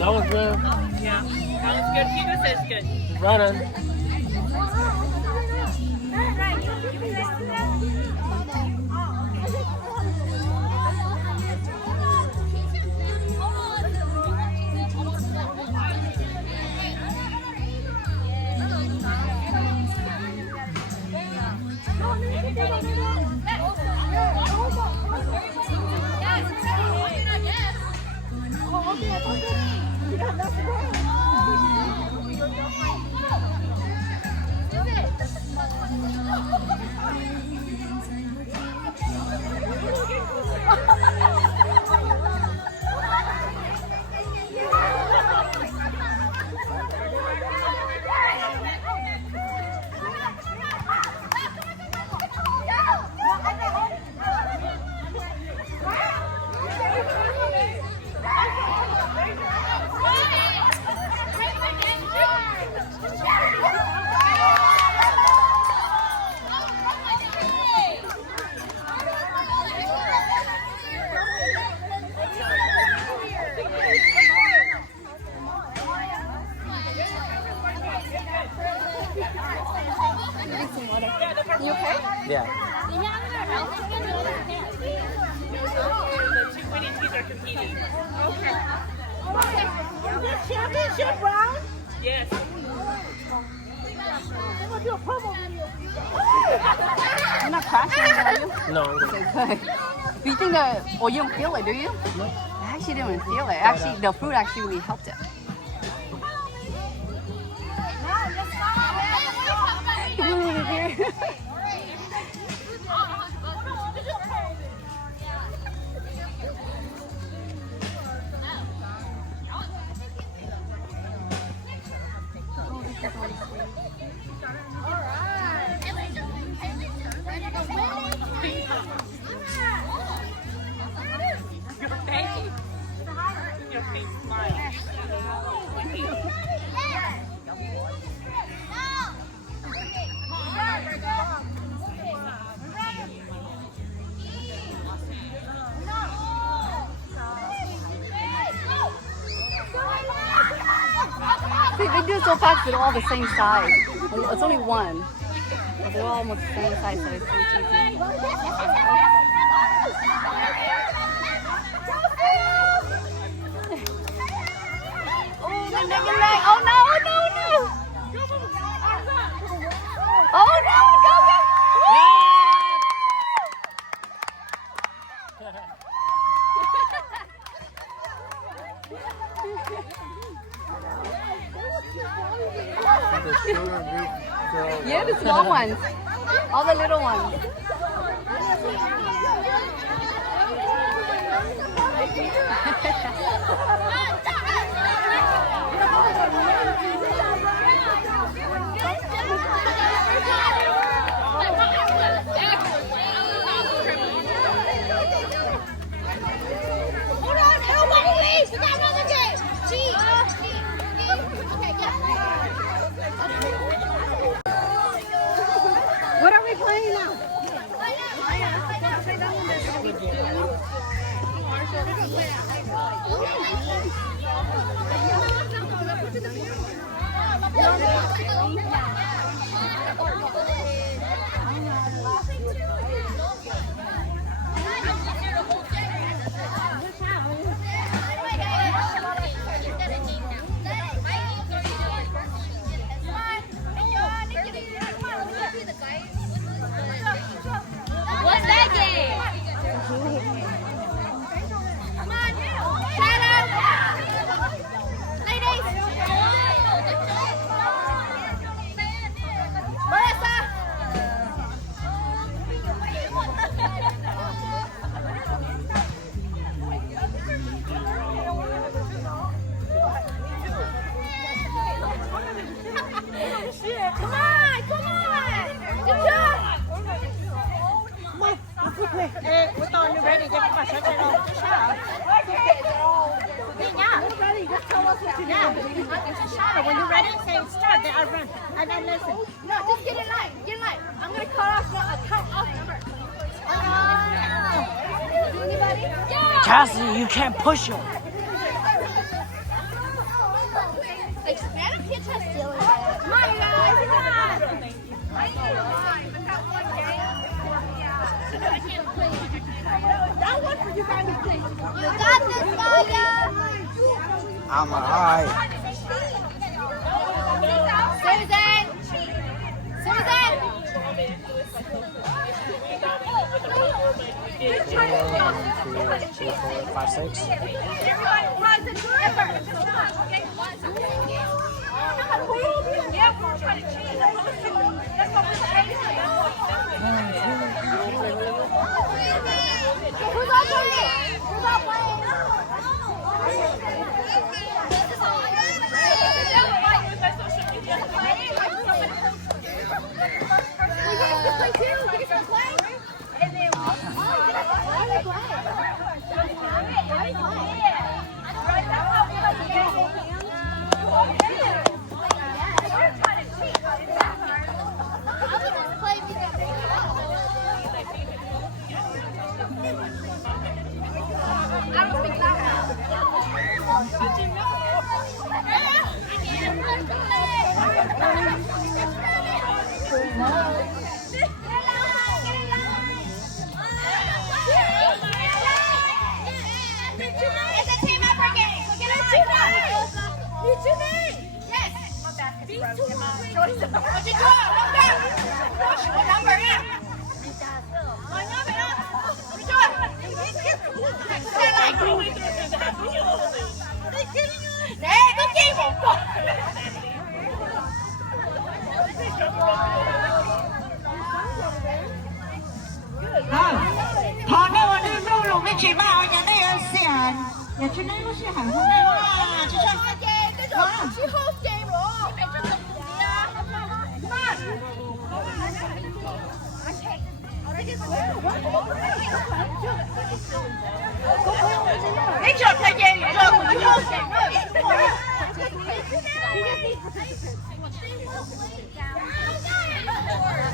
That was good. Yeah, that was good. Peter says good. Running. You okay? Yeah. The two winning teams are competing. Okay. Championship round? Yes. You're not crashing, are you? No, I'm good. Okay, good. Do you think that, oh, you don't feel it, do you? No. I actually didn't even feel it. Actually, the fruit actually really helped it. do it so fast, they're all the same size. It's only one. But they're all almost the same size, so it's so easy. Oh, the neck and leg. Oh no, oh no, no. Oh no, go, go. Yeah, the small ones. All the little ones. Hold on, nobody leaves. We got another game. Gee. Okay, go. What are we playing now? What's that game? Come on, Shadow. Ladies. Melissa. Come on, come on. Good job. We're throwing you ready. Get my shut it off. Ready, just tell us what you do. When you're ready, say start. Then I run. And then listen. No, just get in line. Get in line. I'm gonna cut off number. Do anybody? Yeah. Cassie, you can't push her. Like Spanish kids have still in there. Come on, you guys. Come on. That one for you guys to play. You got this, Maya. I'm alright. Susan. Susan. 1, 2, 3, 4, 5, 6. Everybody runs and do it first. Come on, okay? Yeah, we're trying to cheat. Let's go with the Who's all playing? Who's all playing?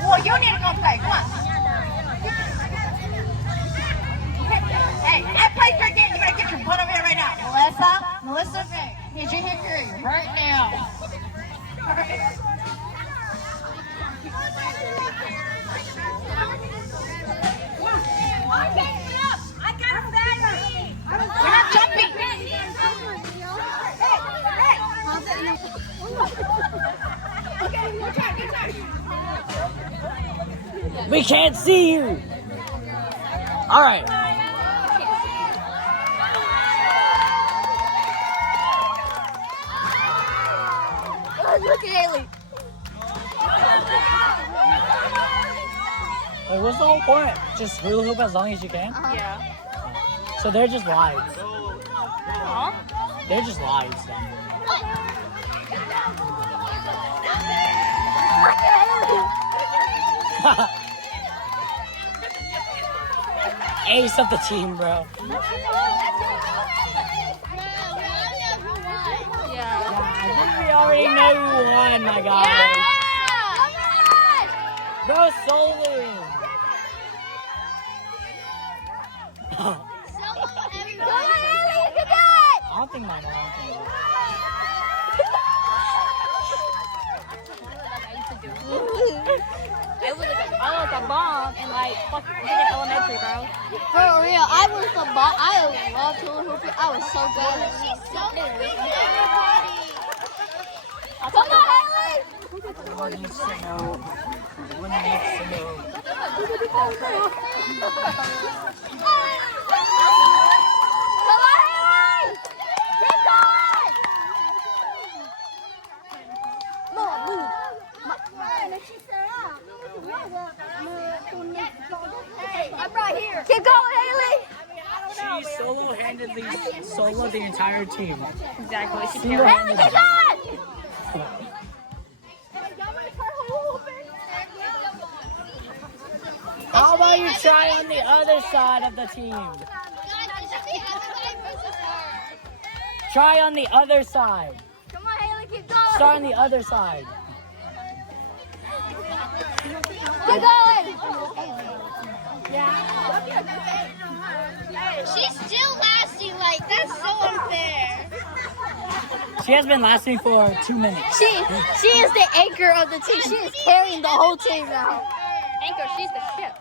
Well, you need to go play. Come on. Hey, I played your game. You gotta get your butt over here right now. Melissa, did you hit your right now? We're not jumping. We can't see you. All right. Look at Haley. Wait, what's the whole point? Just hula hoop as long as you can? Yeah. So they're just lies. Huh? They're just lies. Ace of the team, bro. Yeah. I think we already know who won, my guy. Bro, soloing. I don't think mine are. I was a bomb in like fucking elementary, bro. For real, I was the ball. I loved hula hooping. I was so good. Come on, Haley! Everyone needs to know. Everyone needs to know. Come on, Haley! Keep going! Move. I'm right here. Keep going, Haley. She solo-handedly soloed the entire team. Exactly. She Single-handedly. Haley, keep going! How about you try on the other side of the team? Try on the other side. Come on, Haley, keep going. Start on the other side. Keep going. She's still lasting. Like, that's so unfair. She has been lasting for 2 minutes. She is the anchor of the team. She is carrying the whole team now. Anchor, she's the ship.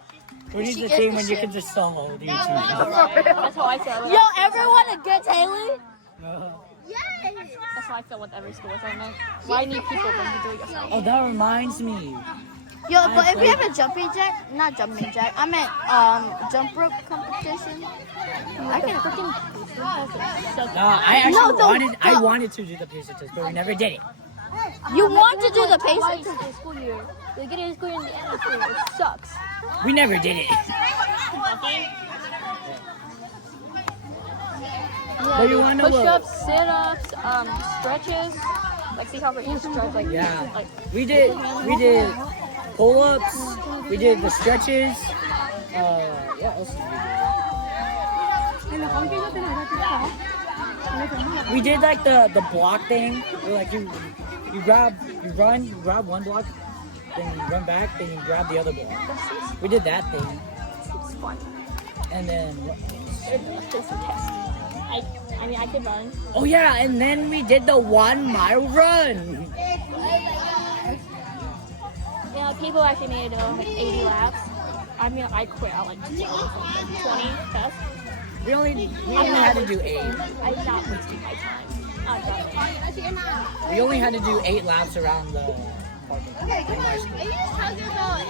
Who needs She the is team the when you shit. can just solo the team? That's how I feel. Yo, everyone against Haley? That's how I feel with every school assignment. Why need people when you do it yourself? Oh, that reminds me. Yo, but if we have a jumping jack, not jumping jack, I meant jump rope competition. I can freaking. I actually wanted to do the pacer test, but we never did it. You want to do the pace? The school year. They get in school year in the end of the school. It sucks. We never did it. But you want to know Push-ups, sit-ups, stretches. Like see how we stretch like Yeah. like We did pull-ups. We did the stretches. What else did we do? We did like the block thing. Where, like you grab one block, then you run back, then you grab the other block. We did that thing. it's fun. And then It's a test. I mean I could run. oh yeah, and then we did the 1 mile run. Yeah, people actually made it like 80 laps. I mean I quit at like 20 tests. We only had to do 8. I'm not wasting my time. We only had to do 8 laps around the parking lot.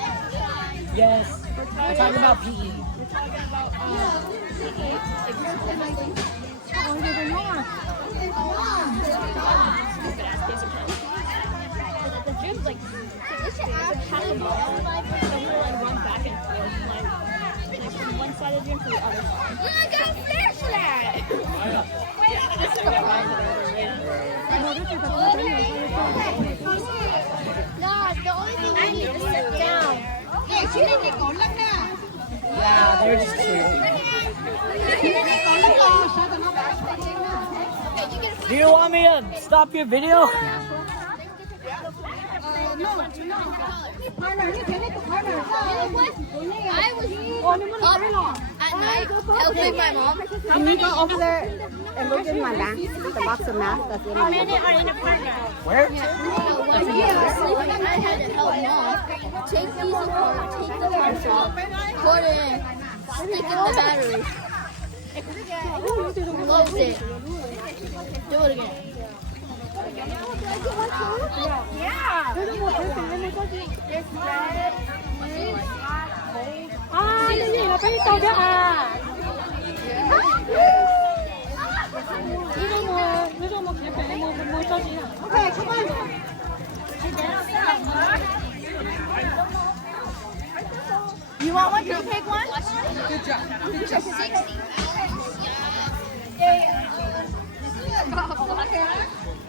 Yes. We're talking about PE. The gym's like it's a half a mile. So we'll like run back and forth like from one side of the gym to the other side. Look, I'm flashlight. This is the ride that No, the only thing I need to sit down. Yeah, they're just cute. Do you want me to stop your video? I was up at night, helping my mom. Can you go over there and look in my mask, the box of masks that's in my Are in a partner? Where? One day I was sleeping, I had to help mom take these apart, take the parts off, put it in, stick in the battery, close it, do it again. Okay, come on. You want one? Can you take one? Good job. Good job. 60.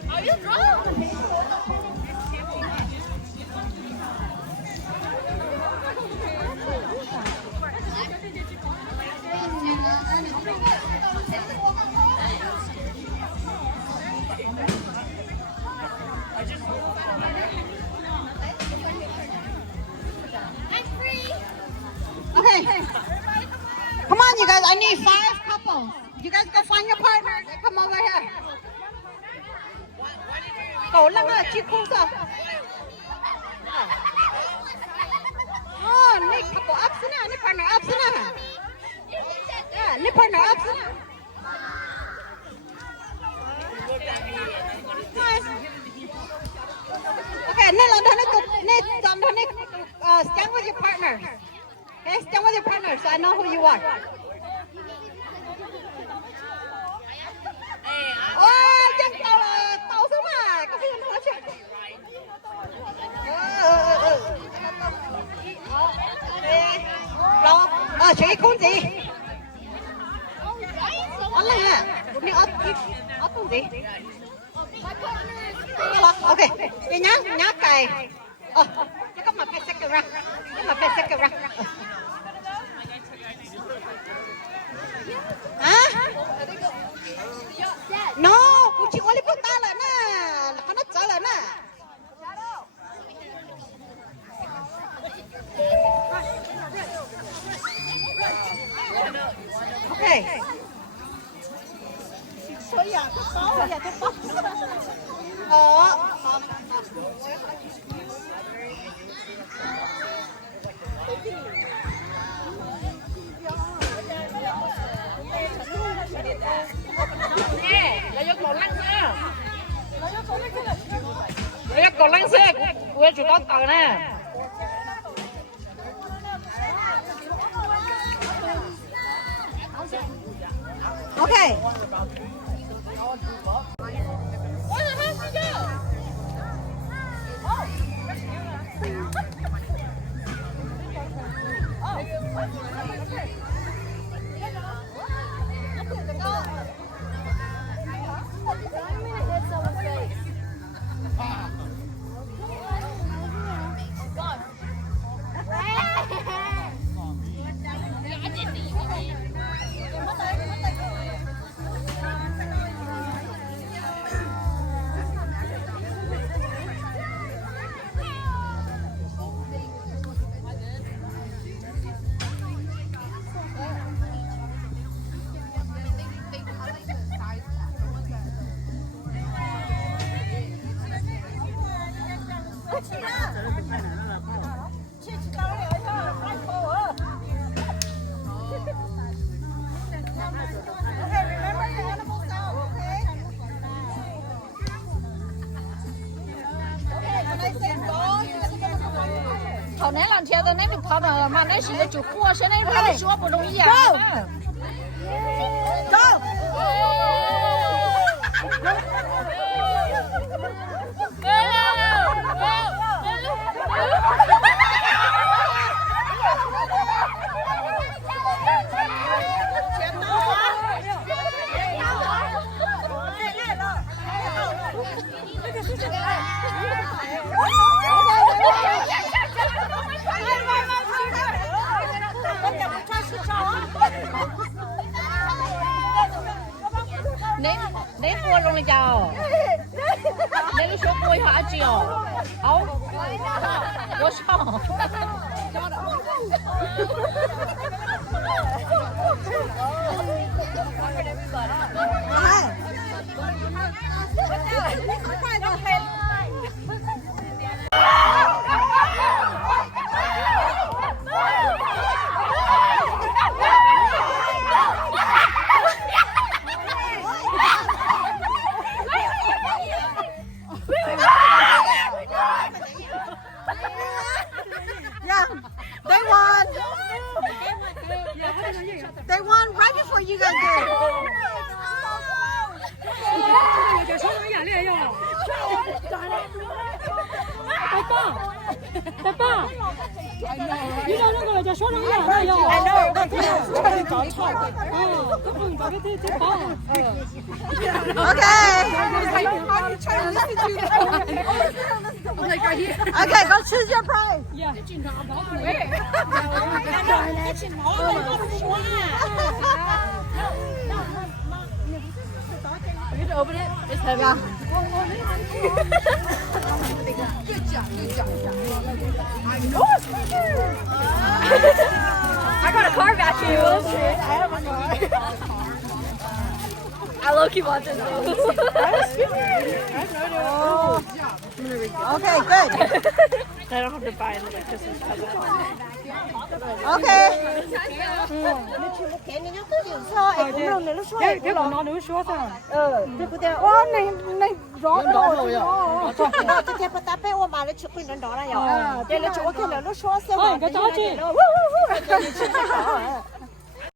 Are you drunk? Okay. Come on, you guys. I need 5 couples. You guys go find your partner. Come over here. Go lang ah, chiku sa. Oh, ni couple up sana, ni partner up sana. Yeah, ni partner up sana. Okay, ni lang stand with your partner. Okay, stand with your partner so I know who you are. Oh, dân tàu xuống mà, có phải nữa chứ? Lo, chị con gì? Ở đây à, đi ở con gì? Ok, đi nhá cày. Chứ có mà phải second round, hả? No, cô chỉ có lấy bút ta lại nè, nó trở lại nè. Ok. Nè, là do còn lăng xe. Là do còn lăng xe của chủ đó tờ nè. Okay. Thầu nãy làm theo tôi nãy được thầu nào mà nãy chỉ là chủ cua sẽ nãy phải chúa một đồng ý à? Go! Nãy cua luôn đi chào. Nãy lúc số cua hả chị à? Không. Có sao? They won. They won right before you guys did. Okay, go choose your prize. You can open it. It's heavy. Good job. Oh, it's right there. I got a car vacuum. I have a car. I low-key want this though. Okay, good. I don't have to buy another Christmas present. Okay. Cái còn nó nữa xóa sao? Cái chó chị.